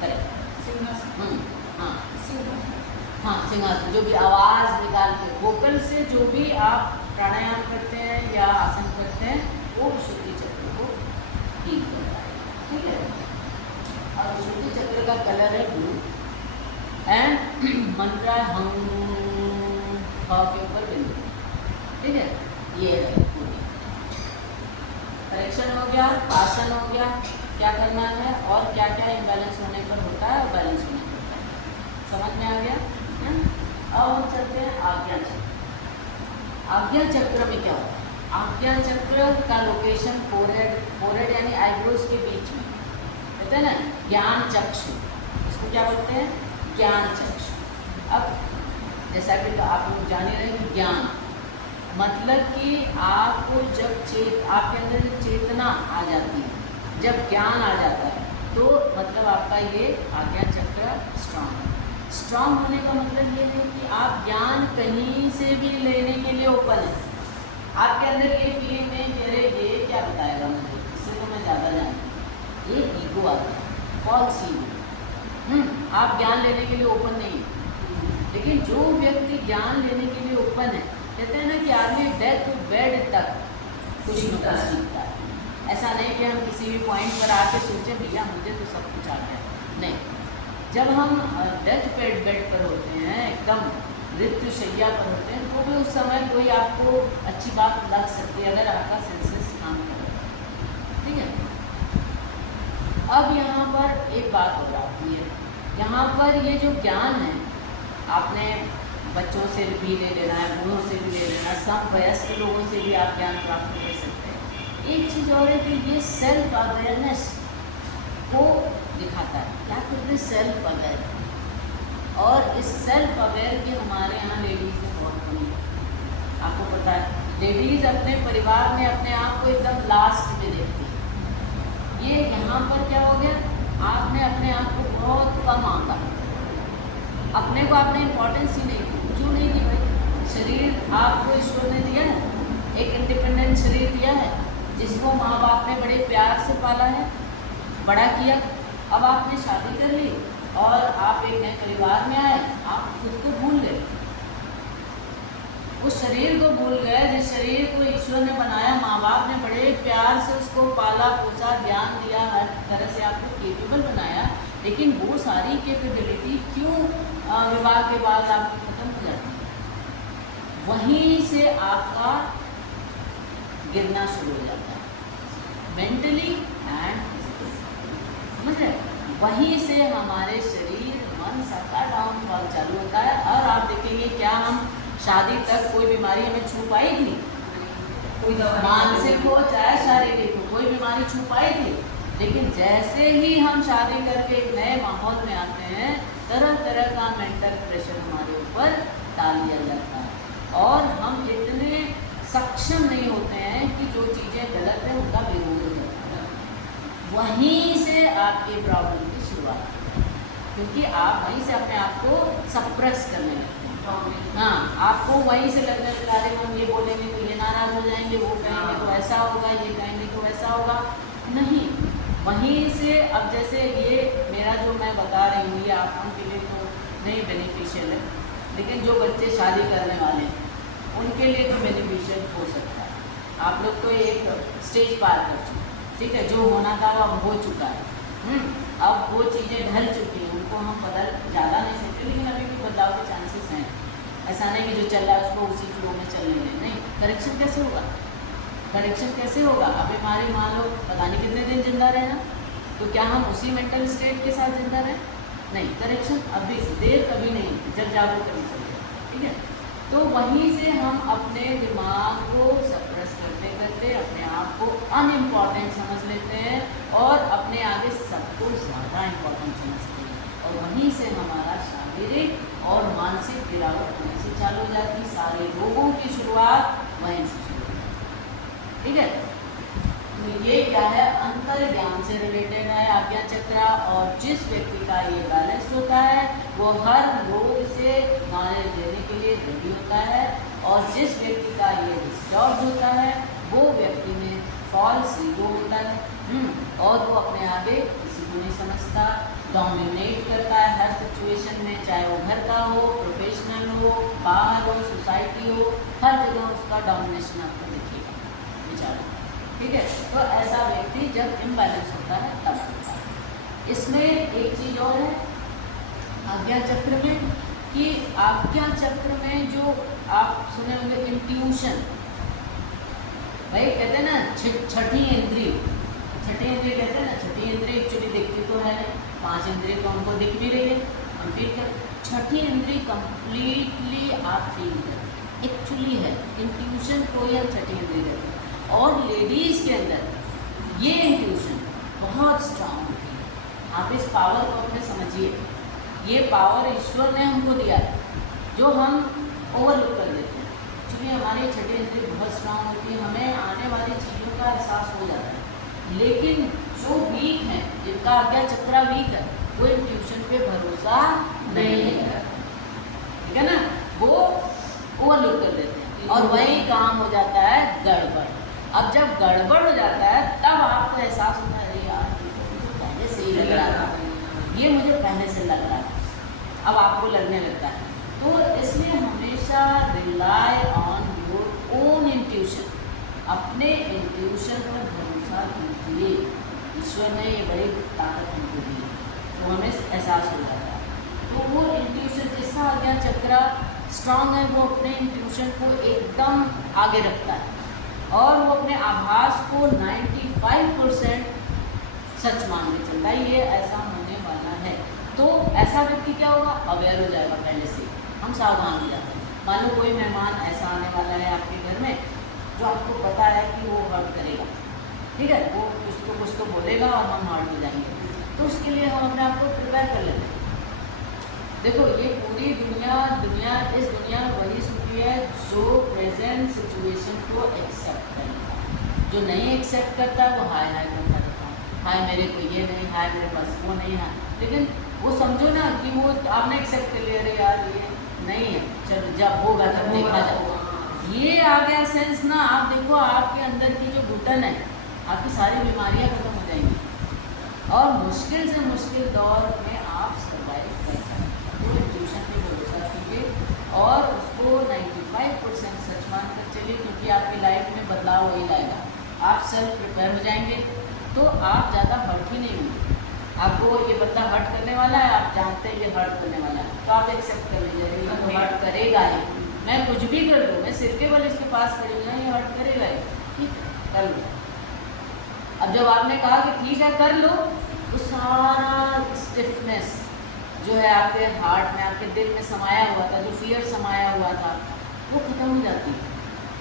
करें। सिंहासन, हाँ सिंहासन, जो भी आवाज़ निकाल के वोकल से जो भी आप प्राणायाम करते हैं या आसन करते हैं, वो विशुद्धि चक्र को ठीक करता है, ठीक है। और विशुद्धि चक्र का कलर है ब्लू, एंड मंत्र हम के ऊपर बिंदु, ठीक है। ये है पूरी करेक्शन हो गया, आसन हो गया, क्या करना है और क्या क्या इम्बैलेंस होने पर होता है और बैलेंस होने पर होता है, समझ में आ गया। अब हम चलते हैं आज्ञा चक्र। आज्ञा चक्र में क्या होता है? आज्ञा चक्र का लोकेशन फोरहेड यानी आईब्रोज के बीच में, कहते हैं ना ज्ञान चक्षु, इसको क्या बोलते हैं? ज्ञान चक्षु। अब जैसा कि आप लोग जान ही रहे हैं कि ज्ञान मतलब कि आपको जब आपके अंदर चेतना आ जाती है, जब ज्ञान आ जाता है, तो मतलब आपका ये आज्ञा चक्र स्ट्रांग है। स्ट्रांग होने का मतलब ये है कि आप ज्ञान कहीं से भी लेने के लिए ओपन है। आपके अंदर ये फीलिंग नहीं कि अरे ये क्या बताएगा मुझे, इससे तो मैं ज़्यादा जानती हूँ, ये ईगो आता है, फॉल्स ईगो। आप ज्ञान लेने के लिए ओपन नहीं है। लेकिन जो व्यक्ति ज्ञान लेने के लिए ओपन है, कहते हैं ना कि आदमी डेथ बेड तक कुछ न कुछ सीखता है। ऐसा नहीं कि हम किसी भी पॉइंट पर आके सोचें भैया मुझे तो सब कुछ आ गया, नहीं। जब हम डेथ बेड पर होते हैं, एकदम मृत्यु शैया पर होते हैं, तो भी उस समय कोई आपको अच्छी बात लग सकती है अगर आपका सेंसेस काम करे, ठीक है। अब यहाँ पर एक बात हो जाती है, यहाँ पर ये जो ज्ञान है आपने बच्चों से भी ले लेना है, बूढ़ों से भी ले लेना है, सम वयस्क लोगों से भी आप ज्ञान प्राप्त कर सकते हैं। एक चीज़ और है कि ये सेल्फ अवेयरनेस को दिखाता है। क्या कहते हैं सेल्फ अवेयर, और इस सेल्फ अवेयर की हमारे यहाँ लेडीज़ में बहुत कमी है। आपको पता है लेडीज़ अपने परिवार में अपने आप को एकदम लास्ट में देखती है। ये यहाँ पर क्या हो गया, आपने अपने आप को बहुत कम आंका, अपने को आपने इम्पोर्टेंस ही नहीं दी। क्यों नहीं दी भाई? शरीर आपको ईश्वर ने दिया है, एक इंडिपेंडेंट शरीर दिया है, जिसको माँ बाप ने बड़े प्यार से पाला है, बड़ा किया। अब आपने शादी कर ली और आप एक नए परिवार में आए, आप खुद को भूल गए, उस शरीर को भूल गए जिस शरीर को ईश्वर ने बनाया, माँ बाप ने बड़े प्यार से उसको पाला पोसा, ज्ञान दिया, हर तरह से आपको केपेबल बनाया। लेकिन वो सारी कैपेबिलिटी क्यों विवाह के बाद आपकी खत्म हो जाती है? वहीं से आपका गिरना शुरू हो जाता है, मेंटली एंड फिजिकली, समझ रहे? वहीं से हमारे शरीर मन सबका डाउनफॉल चालू होता है। और आप देखेंगे क्या हम शादी तक कोई बीमारी हमें छू पाई थी? कोई मानसिक हो चाहे शारीरिक हो, कोई बीमारी छू पाई थी? लेकिन जैसे ही हम शादी करके एक नए माहौल में आते हैं, तरह तरह का मेंटल प्रेशर हमारे ऊपर डाल दिया जाता है और हम इतने सक्षम नहीं होते हैं कि जो चीज़ें गलत है उनका विरोध हो जाता है। वहीं से आपकी प्रॉब्लम की शुरुआत है, क्योंकि आप वहीं से अपने आप को सप्रेस करने लगते हैं। हाँ, आपको वहीं से लगने लगा रहे हम ये बोलेंगे तो ये नाराज़ हो जाएंगे, वो कहेंगे तो ऐसा होगा, ये कहेंगे तो वैसा होगा। नहीं, वहीं से अब जैसे ये मेरा जो मैं बता रही हूँ ये आप उनके लिए तो नहीं बेनिफिशियल है, लेकिन जो बच्चे शादी करने वाले हैं उनके लिए तो बेनिफिशियल हो सकता है। आप लोग तो एक स्टेज पार कर चुके, ठीक है, जो होना था वो अब हो चुका है। अब वो चीज़ें ढल चुकी हैं, उनको हम बदल ज़्यादा नहीं सकते, लेकिन अभी भी बदलाव के चांसेस हैं। ऐसा नहीं कि जो चल रहा है उसको उसी फ्लो में चलने दें, नहीं। करेक्शन कैसे होगा? करेक्शन कैसे होगा? अब हमारी मान लो पता नहीं कितने दिन जिंदा रहना, तो क्या हम उसी मेंटल स्टेट के साथ जिंदा रहें? नहीं, करेक्शन अभी देर कभी नहीं, जब जागरूक कभी चलेगा, ठीक है। तो वहीं से हम अपने दिमाग को सप्रेस करते करते अपने आप को अनइम्पॉर्टेंट समझ लेते हैं और अपने आगे सबको ज़्यादा इम्पोर्टेंट समझते हैं, और वहीं से हमारा शारीरिक और मानसिक गिरावट होने से चालू हो जाती। सारे रोगों की शुरुआत वहीं से शुरू हो जाती, ठीक है। तो ये क्या है? अंतर ज्ञान से रिलेटेड है आज्ञा चक्र, और जिस व्यक्ति का ये बैलेंस होता है वो हर रोग से नॉलेज लेने के लिए रेडी होता है, और जिस व्यक्ति का ये डिस्टर्ब होता है वो व्यक्ति में फॉल्स ईगो होता है, और वो अपने आगे किसी को नहीं समझता, डोमिनेट करता है हर सिचुएशन में, चाहे वो घर का हो, प्रोफेशनल हो, बाहर हो, सोसाइटी हो, हर जगह उसका डोमिनेशन आपको दिखेगा, विचार, ठीक है। तो ऐसा व्यक्ति जब इम्बैलेंस होता है तब होता है। इसमें एक चीज़ और है आज्ञा चक्र में, कि आज्ञा चक्र में जो आप सुने होंगे इंट्यूशन, भाई कहते हैं ना छठी इंद्रिय, छठी इंद्रिय कहते हैं ना, छठी इंद्रिय एक्चुअली दिखती तो है नहीं, 5 इंद्रिय तो हमको दिख भी रही है, हम फील कर, छठी इंद्रिय कंप्लीटली आप फील कर एक्चुअली है, इंट्यूशन को ही हम छठी इंद्रिय कहते हैं। और लेडीज़ के अंदर ये इंट्यूशन बहुत स्ट्रांग होती है। आप इस पावर को अपने समझिए, ये पावर ईश्वर ने हमको दिया है, जो हम ओवरलुक कर देते हैं। क्योंकि हमारी छठी इंद्रिय बहुत स्ट्रांग होती है, हमें आने वाली चीज़ों का एहसास हो जाता है। लेकिन जो वीक है, जिनका आज्ञा चक्र वीक है, वो इंट्यूशन पे भरोसा नहीं है, ठीक है ना, वो ओवरलुक कर देते हैं और वही काम हो जाता है गड़बड़। अब जब गड़बड़ हो जाता है तब आपको एहसास होता है, अरे यार ये तो मुझे पहले से ही लग रहा था, ये मुझे पहले से लग रहा था, अब आपको लगने लगता है। तो इसलिए हमेशा rely on your own intuition, अपने इंट्यूशन पर भरोसा कीजिए। ईश्वर ने ये बड़ी ताकत हमको दी है, तो हमें एहसास हो जाता है। तो वो इंट्यूशन जिसका आज्ञा चक्र स्ट्रांग है, वो अपने इंट्यूशन को एकदम आगे रखता है और वो अपने आभास को 95% सच मान के चलता है, ये ऐसा होने वाला है। तो ऐसा व्यक्ति क्या होगा, अवेयर हो जाएगा पहले से, हम सावधान हो जाते हैं। मान लो कोई मेहमान ऐसा आने वाला है आपके घर में जो आपको पता है कि वो हर्ट करेगा, ठीक है, वो कुछ तो बोलेगा और हम हर्ट हो जाएंगे, तो उसके लिए हम अपने आप को प्रिपेयर कर लेते हैं। देखो ये पूरी दुनिया इस दुनिया में वही सुखी है जो प्रेजेंट सिचुएशन को एक्सेप्ट करेगा। जो नहीं एक्सेप्ट करता वो हाय हाय करता रहता है, हाय मेरे को ये नहीं, हाय मेरे पास वो नहीं है। लेकिन वो समझो ना कि वो आपने एक्सेप्ट कर लिया, अरे यार ये नहीं है, चलो जब होगा तब देखा जाएगा। ये आ गया सेंस ना, आप देखो आपके अंदर की जो घुटन है, आपकी सारी बीमारियां खत्म हो जाएंगी और मुश्किल से मुश्किल दौर में आप सर्वाइव कर सकते हैं। तो ट्यूशन पे भरोसा कीजिए और उसको 95% सच मान कर चलिए, क्योंकि आपकी लाइफ में बदलाव वही लाएगा। आप सेल्फ प्रिपेयर हो जाएंगे तो आप ज़्यादा हर्ट ही नहीं होंगे। आपको ये बंदा हर्ट करने वाला है, आप जानते हैं ये हर्ट करने वाला है, तो आप एक्सेप्ट कर लीजिए, ये तो हर्ट करेगा ही, मैं कुछ भी कर दूँ, मैं सिर के बल इसके पास खड़ी हूँ, ये हर्ट करेगा ही, ठीक है कर लो। अब जब आपने कहा कि ठीक है कर लो, तो सारा स्टिफनेस जो है आपके हार्ट में, आपके दिल में समाया हुआ था, जो फियर समाया हुआ था, वो खत्म हो जाती है।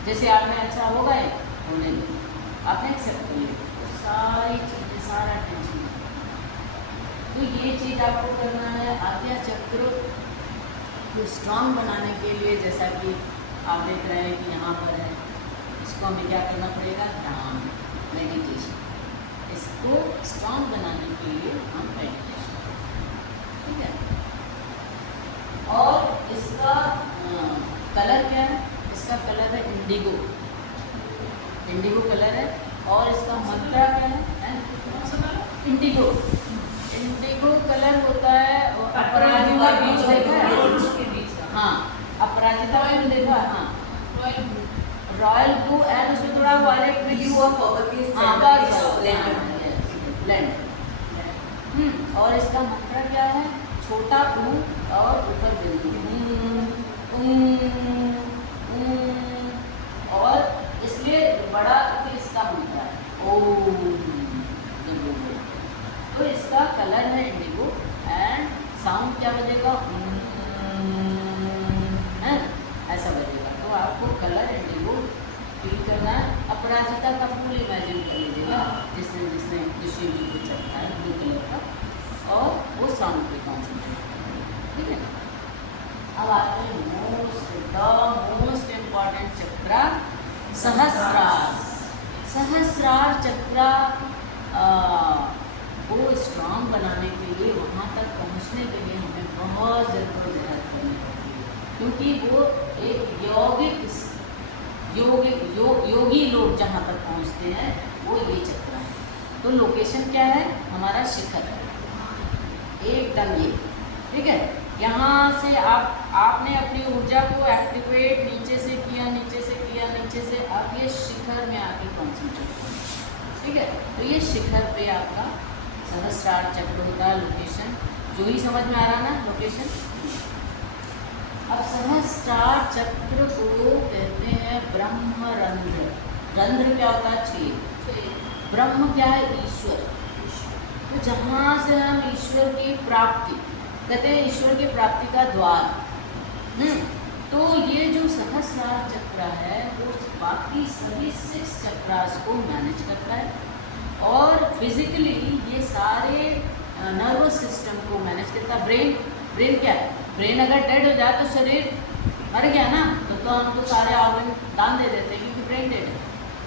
जैसे आपने अच्छा होगा ये होने दो, आपने एक्सेप्ट कर लिया, तो सारी चीज़ें, सारा टेंशन। तो ये चीज़ आपको करना है। आज्ञा चक्र को स्ट्रांग बनाने के लिए, जैसा कि आप देख रहे हैं कि यहाँ पर है, इसको हमें क्या करना पड़ेगा, ध्यान, मेडिटेशन। इसको स्ट्रांग बनाने के लिए हम मेडिटेशन, ठीक है। और इसका कलर क्या है, इसका कलर है इंडिगो, इंडिगो कलर है। और इसका मंत्र क्या है, इंडिगो, इंडिगो कलर होता है। अपराजिता बीच देखा है, हाँ अपराजिता में देखा, हाँ रॉयल ब्लू एंड उसमें थोड़ा वायलेट में ब्लेंड। और इसका मंत्र क्या है, छोटा ऊ और ऊपर बिंदु, और इसलिए बड़ा इसका मंत्र है ओम। तो इसका कलर है इंडिगो एंड साउंड क्या बजेगा, है ऐसा बजेगा। तो आपको कलर इंडिगो फील करना है। अपराजिता का फूल इमेजिन कर लीजिएगा, जिसने जो शिव जी को चढ़ता है ब्लू कलर का, और वो साउंड पे कॉन्सेंट्रेट करें, ठीक है। अब आते हैं मोस्ट इम्पॉर्टेंट चक्र, सहस्रार। सहस्रार चक्र को स्ट्रांग बनाने के लिए, वहाँ तक पहुँचने के लिए हमें बहुत जद्दोजहद करनी पड़ती है, क्योंकि वो एक योगी लोग जहाँ तक पहुँचते हैं वो ये चक्र है। तो लोकेशन क्या है, हमारा शिखर एकदम ये, ठीक है। यहाँ से आपने अपनी ऊर्जा को एक्टिवेट नीचे से किया, नीचे से किया, नीचे से, अब ये शिखर में आके कॉन्सेंट्रेट करें, ठीक है। तो ये शिखर पे आपका सहस्रार चक्र होता है, लोकेशन जो ही समझ में आ रहा ना, लोकेशन। अब सहस्रार चक्र को कहते हैं ब्रह्म रंध्र। रंध्र क्या होता है, छेद। ब्रह्म क्या है, ईश्वर। तो जहाँ से हम ईश्वर की प्राप्ति कहते हैं, ईश्वर की प्राप्ति का द्वार। तो ये जो सहस्रार चक्र है वो बाकी सभी 6 चक्रास को मैनेज करता है, और फिजिकली ये सारे नर्वस सिस्टम को मैनेज करता है। ब्रेन क्या है, ब्रेन अगर डेड हो जाए तो शरीर मर गया ना, तो हम तो सारे ऑर्गन दान दे देते हैं क्योंकि ब्रेन डेड है।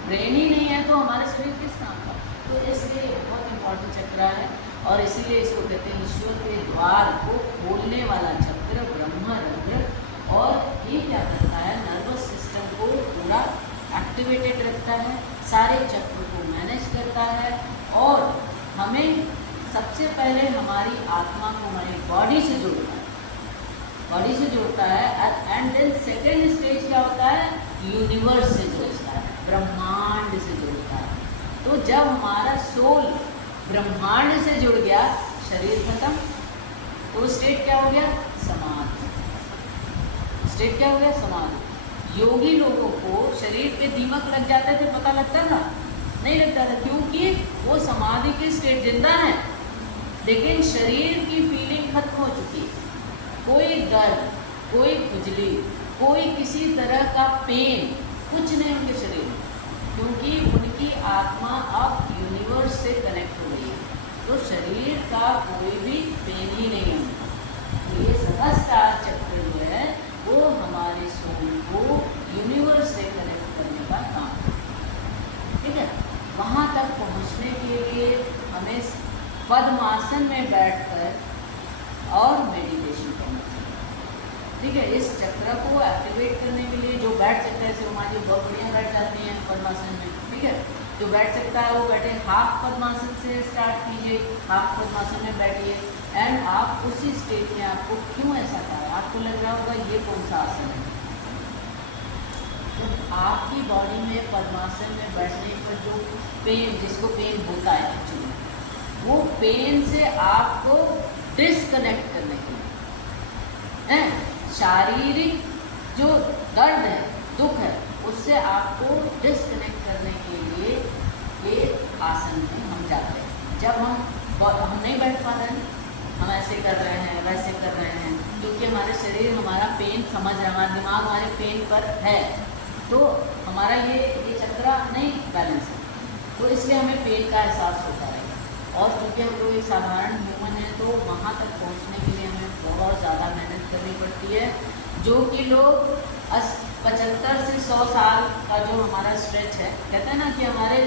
ब्रेन ही नहीं है तो हमारा शरीर किस काम का। तो इसलिए बहुत इंपॉर्टेंट चक्र है और इसीलिए इसको कहते हैं ईश्वर के द्वार को खोलने वाला चक्र ब्रह्मरंध्र। और ये क्या करता है, नर्वस सिस्टम को पूरा एक्टिवेटेड रखता है, सारे चक्र को मैनेज करता है और हमें सबसे पहले हमारी आत्मा को हमारी बॉडी से जोड़ता है, बॉडी से जोड़ता है। एंड देन सेकेंड स्टेज क्या होता है, यूनिवर्स से जोड़ता है, ब्रह्मांड से जोड़ता है। तो जब हमारा सोल ब्रह्मांड से जुड़ गया, शरीर खत्म, तो स्टेट क्या हो गया, समाधि। स्टेट क्या हो गया, समाधि। योगी लोगों को शरीर पे दीमक लग जाते थे, पता लगता था? नहीं लगता था, क्योंकि वो समाधि की स्टेट जिंदा है लेकिन शरीर की फीलिंग खत्म हो चुकी है। कोई दर्द, कोई खुजली, कोई किसी तरह का पेन कुछ नहीं उनके शरीर में, क्योंकि उनकी आत्मा अब यूनिवर्स से कनेक्ट हो गई है। तो शरीर का कोई भी पेन ही नहीं है उनका। तो ये सहस्त्रार चक्र जो है वो हमारे सोल को यूनिवर्स से कनेक्ट करने का काम है, ठीक है। वहाँ तक पहुँचने के लिए हमें पद्मासन में बैठकर और मेडिटेशन करना चाहिए, ठीक है। इस चक्र को एक्टिवेट करने के लिए जो बैठ सकता है, जैसे उमा जी बहुत बढ़िया बैठ जाती हैं पद्मासन में, ठीक है। जो बैठ सकता है वो बैठे, हाफ पद्मासन से स्टार्ट कीजिए, हाफ पद्मासन में बैठिए एंड आप उसी स्टेट में, आपको क्यों ऐसा कहा, आपको लग रहा होगा ये कौन सा आसन है। तो आपकी बॉडी में पद्मासन में बैठने पर जो पेन, जिसको पेन होता है एक्चुअली, वो पेन से आपको डिस्कनेक्ट करने के लिए, शारीरिक जो दर्द है, दुख है, उससे आपको डिस्कनेक्ट करने के लिए ये आसन में हम जाते हैं। जब हम नहीं बैठ पा रहे हैं, हम ऐसे कर रहे हैं, वैसे कर रहे हैं, क्योंकि हमारे शरीर हमारा पेन समझ रहा है, हमारा दिमाग हमारे पेन पर है, तो हमारा ये चक्र नहीं बैलेंस है, तो इसलिए हमें पेन का एहसास होता है। और चूँकि हम लोग एक साधारण ह्यूमन हैं, तो वहाँ तक पहुँचने के लिए हमें बहुत ज़्यादा मेहनत करनी पड़ती है, जो कि लोग 75 से 100 साल का जो हमारा स्ट्रेच है, कहते हैं ना कि हमारे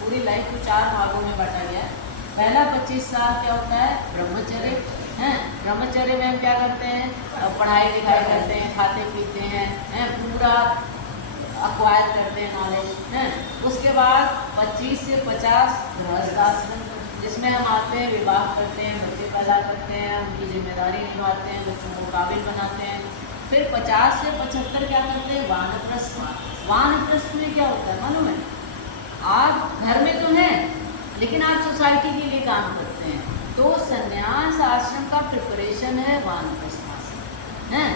पूरी लाइफ को 4 भागों में बांटा गया है। पहला 25 साल क्या होता है, ब्रह्मचर्य हैं। ब्रह्मचर्य में हम क्या करते हैं, पढ़ाई लिखाई करते हैं, खाते पीते हैं, पूरा अक्वायर करते हैं नॉलेज, हैं। उसके बाद 25 से 50 गृहस्थाश्रम, जिसमें हम आते हैं, विवाह करते हैं, बच्चे पैदा करते हैं, उनकी जिम्मेदारी निभाते हैं, बच्चों को काबिल बनाते हैं। फिर 50 से 75 क्या करते हैं, वानप्रस्थ। वानप्रस्थ में क्या होता है मालूम है, आप घर में तो हैं लेकिन आप सोसाइटी के लिए काम करते हैं, तो संन्यास आश्रम का प्रिपरेशन है वानप्रस्थ आश्रम, हैं।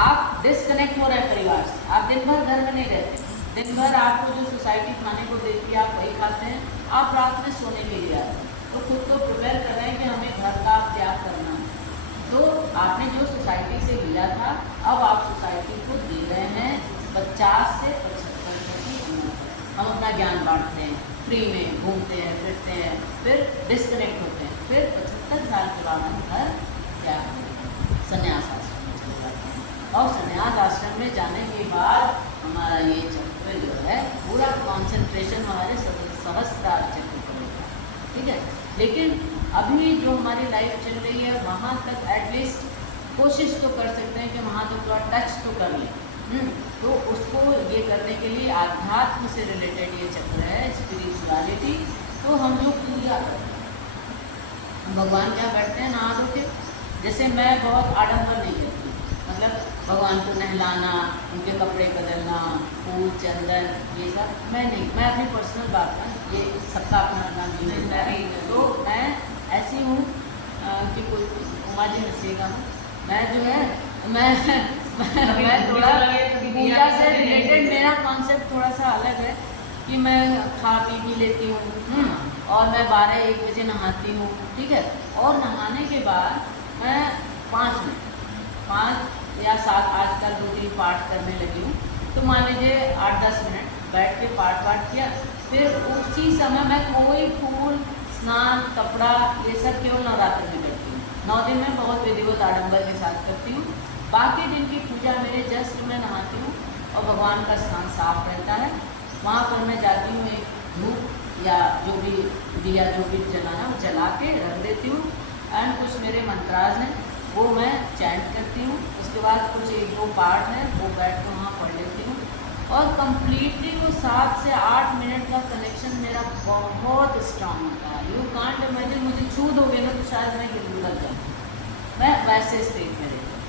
आप डिस्कनेक्ट हो रहे हैं परिवार से, आप दिन भर घर में नहीं रहते, दिन भर आपको जो सोसाइटी खाने को देती है आप वही खाते हैं, आप रात में सोने के लिए आते हैं, तो खुद को प्रिपेयर कर रहे हैं कि हमें घर का त्याग करना है। तो आपने जो सोसाइटी से मिला था, अब आप सोसाइटी को दे रहे हैं 50 से 75 की उम्र तक। हम अपना ज्ञान बांटते हैं, फ्री में घूमते हैं, फिरते हैं, फिर डिस्कनेक्ट होते हैं, फिर 75 साल के बाद हम घर त्याग करते हैं, संन्यास आश्रम में चले जाते हैं। और संन्यास आश्रम में जाने के बाद हमारा ये चक्र जो है पूरा कॉन्सेंट्रेशन हमारे सहस्त्रार चक्र पर होता है, ठीक है। लेकिन अभी जो हमारी लाइफ चल रही है, वहाँ तक एटलीस्ट कोशिश तो कर सकते हैं कि वहाँ तक थोड़ा टच तो कर लें। तो उसको ये करने के लिए आध्यात्म से रिलेटेड ये चक्र है, स्पिरिचुअलिटी। तो हम लोग पूजा करते हैं, भगवान क्या करते हैं, नहा धो के, जैसे मैं बहुत आडम्बर नहीं करती, मतलब भगवान को नहलाना, उनके कपड़े बदलना, फूल चंदन ये सब मैं नहीं, मैं अपनी पर्सनल बात है, ये सबका अपना अपना जीवन है। तो मैं ऐसी हूँ कि कोई उमा जी हंसेगा, मैं जो है मैं थोड़ा पूजा से रिलेटेड मेरा कॉन्सेप्ट थोड़ा सा अलग है कि मैं खा पी भी लेती हूँ और मैं 12-1 बजे नहाती हूँ, ठीक है। और नहाने के बाद मैं 5 या 7 आजकल 2-3 पाठ करने लगी हूँ, तो मान लीजिए 8-10 मिनट बैठ के पाठ किया, फिर उसी समय मैं कोई फूल, स्नान, कपड़ा ये सब केवल नवरात्र में करती हूँ। 9 दिन में बहुत विधिवत आडंबर के साथ करती हूँ। बाकी दिन की पूजा मेरे जस्ट मैं नहाती हूँ और भगवान का स्थान साफ रहता है। वहाँ पर मैं जाती हूँ, एक धूप या जो भी दिया जो भी जलाना वो जला के रख देती हूँ एंड कुछ मेरे मंत्राज हैं वो मैं चैंट करती हूँ। उसके बाद कुछ 1-2 पाठ हैं वो बैठ कर वहाँ पढ़ लेती हूँ और कम्प्लीटली वो 7 से 8 मिनट का कनेक्शन मेरा बहुत स्ट्रांग होता है। यू कांट इमेजिन, मुझे छू दोगे ना तो शायद मैं गिर लग जाऊँ, मैं वैसे स्टेट में रहती हूँ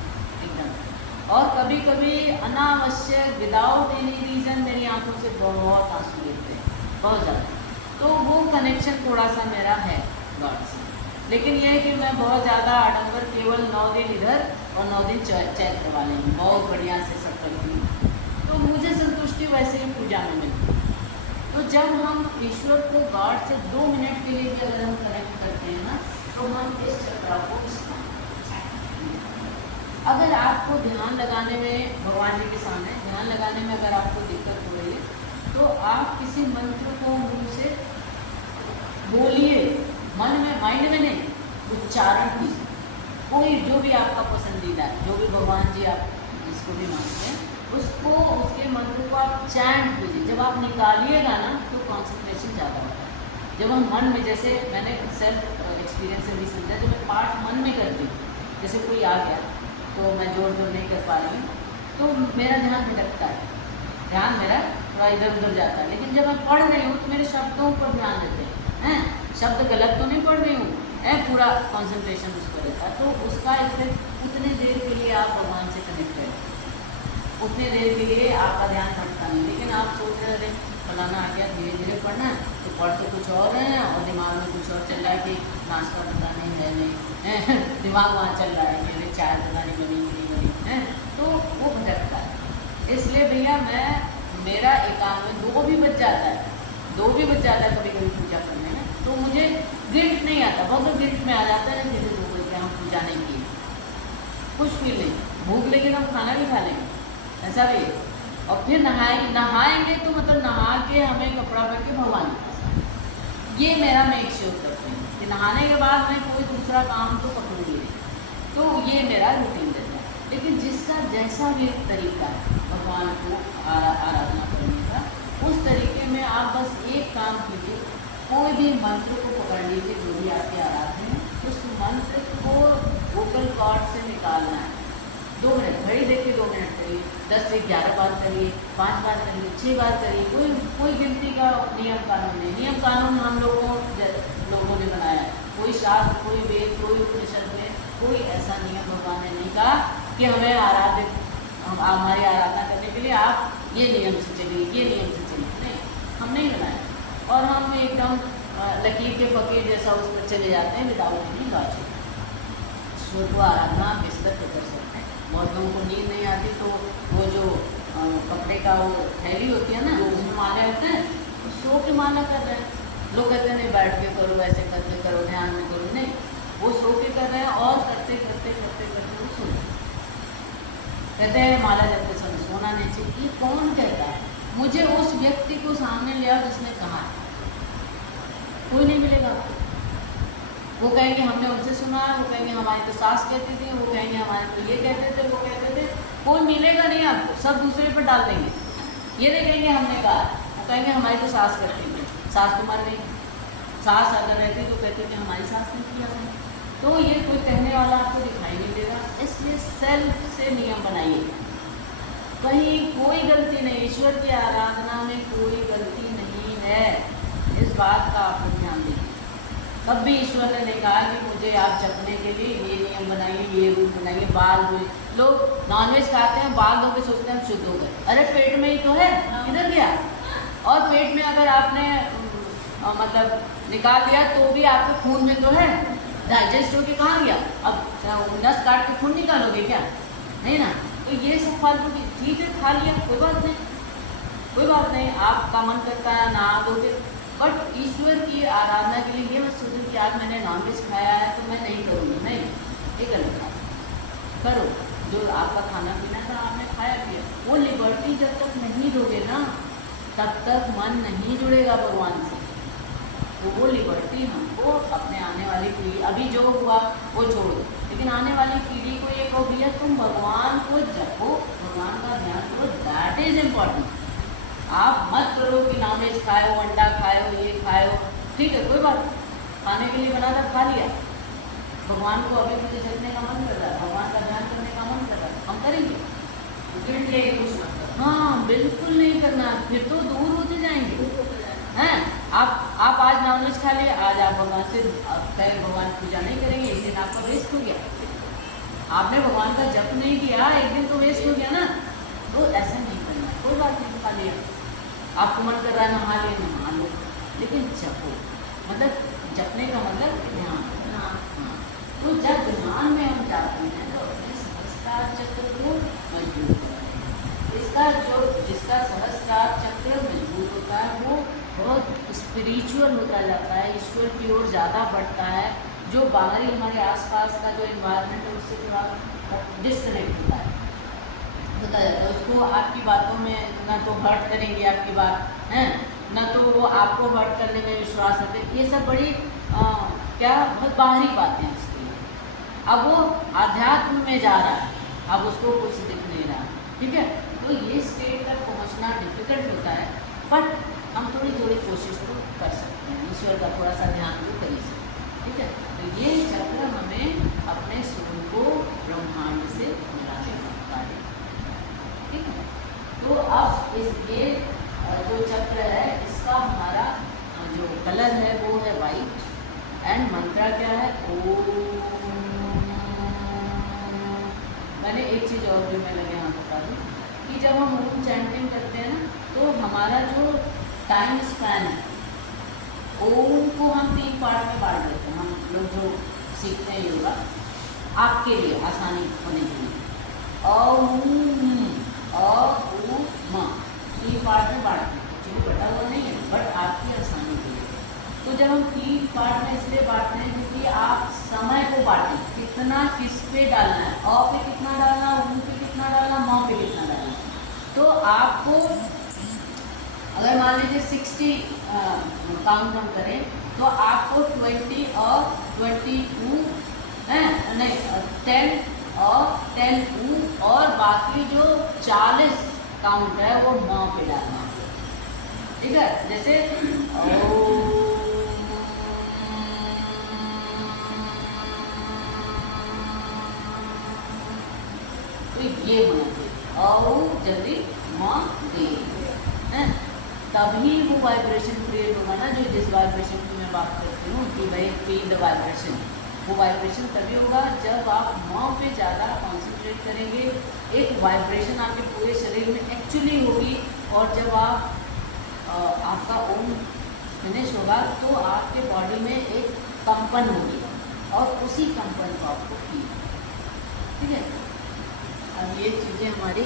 एकदम। और कभी कभी अनावश्यक विदाउट एनी रीज़न मेरी आंखों से बहुत आंसू गिरते हैं, बहुत ज़्यादा। तो वो कनेक्शन थोड़ा सा मेरा है गॉड से। लेकिन ये है कि मैं बहुत ज़्यादा आडंबर केवल 9 दिन इधर और 9 दिन चैत्र वाले हैं, बहुत बढ़िया से सब करती हूँ। तो मुझे संतुष्टि वैसे ही पूजा में मिलती है। तो जब हम ईश्वर को गॉड से 2 मिनट के लिए भी अगर हम कनेक्ट करते हैं ना तो हम इस चक्र को अगर आपको ध्यान लगाने में भगवान जी के सामने ध्यान लगाने में अगर आपको दिक्कत हो रही है तो आप किसी मंत्र को मुंह से बोलिए, मन में माइंड में नहीं, उच्चारण कीजिए। कोई जो भी आपका पसंदीदा है, जो भी भगवान जी आप जिसको भी मानते हैं उसको उसके मंत्र को आप चैंट कीजिए। जब आप निकालिएगा ना तो कॉन्सेंट्रेशन ज़्यादा होता है। जब हम मन में, जैसे मैंने सेल्फ एक्सपीरियंस से भी समझा, जब मैं पाठ मन में करती हूँ, जैसे कोई आ गया तो मैं जोर जोर नहीं कर पा रही हूँ तो मेरा ध्यान भटकता है, ध्यान मेरा थोड़ा इधर उधर जाता है। लेकिन जब मैं पढ़ रही हूँ तो मेरे शब्दों पर ध्यान देते हैं, शब्द गलत तो नहीं पढ़ रही हूँ, पूरा कंसंट्रेशन उस पर रहता है। तो उसका इफेक्ट उतने देर के लिए आप भगवान से कनेक्ट करें, उतने देर के लिए आपका ध्यान भटका नहीं। लेकिन आप सोच रहे थे फलाना आ गया, धीरे धीरे पढ़ना है तो पढ़ तो कुछ और रहे हैं और दिमाग में कुछ और चल रहा है कि नाश्ता पता नहीं है नहीं दिमाग वहाँ चल रहा है कि चाय पता नहीं बनी कि नहीं बनी, तो वो भटकता है। इसलिए भैया मैं मेरा एकांत में 2 भी बज जाता है, 2 भी बज जाता है कभी कभी पूजा करने में, तो मुझे गिल्ट नहीं आता। बहुत गिल्ट में आ जाता है ना, जैसे 2 बज के हम पूजा नहीं की, कुछ फील नहीं, भूख लगी तो हम खाना भी खा लेंगे, ऐसा भी है। और फिर नहाएंगे तो मतलब नहा के हमें कपड़ा पहन के भगवान के पास, ये मेरा मैं एक श्योर करती हूँ कि नहाने के बाद मैं कोई दूसरा काम तो पकड़ूंगी नहीं, तो ये मेरा रूटीन रहता है। लेकिन जिसका जैसा भी तरीका है भगवान को आराधना करने का, उस तरीके में आप बस एक काम कीजिए, कोई भी मंत्र को पकड़ लीजिए जो भी आपके आराधना है, उस मंत्र को वोकल कॉर्ड से निकालना है। 2 मिनट घड़ी देखिए, 2 मिनट करिए, 10 से 11 बार करिए, 5 बार करिए, 6 बार करिए। कोई गिनती का नियम कानून नहीं, नियम कानून हम लोगों ने बनाया है। कोई शास्त्र, कोई वेद, कोई उपनिषद में कोई ऐसा नियम भगवान ने नहीं कहा कि हमें हमारी आराधना करने के लिए आप ये नियम से चलिए, ये नियम से चलिए, नहीं, हम नहीं बनाए। और हम एकदम लकीर के फकीर जैसा उस पर चले जाते हैं विदाउट एनी लॉजिक। ईश्वर को आराधना बिस्तर पर कर सकते हैं। बहुत लोगों को नींद नहीं आती तो वो जो कपड़े का वो थैली होती है ना, उसमें माला होते हैं, तो सो के माला कर रहे हैं। लोग कहते हैं नहीं बैठ के करो, ऐसे करके करो, ध्यान में करो, नहीं, वो सो के कर रहे हैं और करते करते करते करते वो सो कहते हैं माला जपते समय सोना नहीं चाहिए। ये कौन कहता है? मुझे उस व्यक्ति को सामने ले आओ जिसने कहा है, कोई नहीं मिलेगा आपको। वो कहेंगे हमने उनसे सुना है, वो कहेंगे हमारी तो सास कहती थी, वो कहेंगे हमारे तो ये कहते थे, वो कहते थे, कोई मिलेगा नहीं आपको, सब दूसरे पर डाल देंगे। ये नहीं कहेंगे हमने कहा, वो कहेंगे हमारी तो सास करती थी, सास तो मर गई, सास अगर रहती तो कहते थे हमारी सास ने किया है। तो ये कोई कहने वाला आपको दिखाई नहीं देगा। इसलिए सेल्फ से नियम बनाइए, कहीं कोई गलती नहीं, ईश्वर की आराधना में कोई गलती नहीं है, इस बात का आप ध्यान दीजिए। तब भी ईश्वर ने नहीं कहा कि मुझे आप जपने के लिए ये नियम बनाइए, ये रूल बनाइए, बाल धोए। लोग नॉनवेज खाते हैं, बाल धो के सोचते हैं शुद्ध हो गए, अरे पेट में ही तो है, किधर गया? और पेट में अगर आपने मतलब निकाल दिया तो भी आपके खून में तो है, डाइजेस्ट होके कहाँ गया? अब नस काट के खून निकालोगे क्या? नहीं ना। तो ये सब फालतू की, ठीक है खा लिया, कोई बात नहीं, कोई बात नहीं, आपका मन करता है नहा दोगे, बट ईश्वर की आराधना के लिए ये मत सोचो कि आज मैंने नॉनवेज खाया है तो मैं नहीं करूँगी, नहीं, ये गलत है। करो जो आपका खाना पीना था, आपने खाया पिया, वो लिबर्टी जब तक नहीं दोगे ना तब तक मन नहीं जुड़ेगा भगवान से। तो वो लिबर्टी हमको अपने आने वाली पीढ़ी, अभी जो हुआ वो छोड़ दो। लेकिन आने वाली पीढ़ी को ये कहो भैया तुम भगवान को जपो, भगवान का ध्यान करो, दैट इज इम्पॉर्टेंट। आप मत करो कि नॉनवेज खाओ, अंडा खाओ, ये खाओ, ठीक है कोई बात नहीं, खाने के लिए बना कर खा लिया। भगवान को अभी मुझे जपने का मन कर रहा है, भगवान का ध्यान करने का मन कर रहा है, हम करेंगे? गिल्ट लेके कुछ मत करो। हाँ बिल्कुल नहीं करना, फिर तो दूर होते जाएंगे हैं। आप आज नॉनवेज खा लिए, आज आप भगवान से कहे भगवान पूजा नहीं करेंगे, एक दिन आपका वेस्ट हो गया। आपने भगवान का जप नहीं किया, एक दिन तो वेस्ट हो गया ना। तो ऐसा नहीं करना, कोई बात नहीं, खा लिया, आपको मन कर रहा है नहा ले, नहा लो, लेकिन जपो, मतलब जपने का मतलब ध्यान। हाँ, तो जब ध्यान में हम जाते हैं तो अपने सहस्त्रार चक्र को मजबूत करते हैं। इसका जिसका सहस्त्रार चक्र मजबूत होता है वो बहुत स्पिरिचुअल होता जाता है, ईश्वर की ओर ज़्यादा बढ़ता है। जो बाहरी हमारे आसपास का जो इन्वायरमेंट है उससे थोड़ा डिस्कनेक्ट होता जाता है। उसको आपकी बातों में ना तो हर्ट करेंगे आपकी बात है, ना तो वो आपको हर्ट करने में विश्वास रखते, ये सब बड़ी क्या बहुत बाहरी बातें हैं उसके लिए। अब वो आध्यात्म में जा रहा है, अब उसको कुछ दिख नहीं रहा, ठीक है। तो ये स्टेट तक पहुंचना डिफिकल्ट होता है, बट हम थोड़ी कोशिश तो कर सकते हैं, ईश्वर का थोड़ा सा ध्यान तो कर ही सकते हैं, ठीक है। तो ये चक्र हमें अपने सोल को ब्रह्मांड से मिलाने का कार्य, ठीक है। तो अब ये जो चक्र है इसका हमारा जो कलर है वो है वाइट, एंड मंत्रा क्या है ओम। मैंने एक चीज़ और भी मैं लगे यहाँ बता दूँ कि जब हम ओम चैंटिंग करते हैं ना तो हमारा जो टाइम स्पैन है, ओम को हम 3 पार्ट में बांट देते हैं। हम लोग जो सीखते हैं योगा आपके लिए आसानी होने के लिए, ओम 3 पार्ट में बांटते हैं, एक्चुअली बटा हुआ नहीं है बट आपकी आसानी के लिए। तो जब हम 3 पार्ट में इसलिए बांटते हैं क्योंकि आप समय को बांटें, कितना किस पे डालना है, अ पे कितना डालना, ऊ पे कितना डालना, म पे कितना डालना। तो आपको अगर मान लीजिए 60 काउंट हम करें तो आपको 20 और 22 है नहीं 10 और 10 ऊ और बाकी जो 40 काउंट है वो म पे डालना है, ठीक है। जैसे तो ये होना चाहिए और जल्दी माँ दे हैं, तभी वो वाइब्रेशन क्रिएट होगा ना, जो जिस वाइब्रेशन की मैं बात करती हूँ कि भाई फील द वाइब्रेशन, वो वाइब्रेशन तभी होगा जब आप माँ पे ज़्यादा कॉन्सेंट्रेट करेंगे। एक वाइब्रेशन आपके पूरे शरीर में एक्चुअली होगी, और जब आपका ओम फिनिश होगा तो आपके बॉडी में एक कंपन होगी और उसी कंपन को आपको फील, ठीक है। अब ये चीज़ें हमारी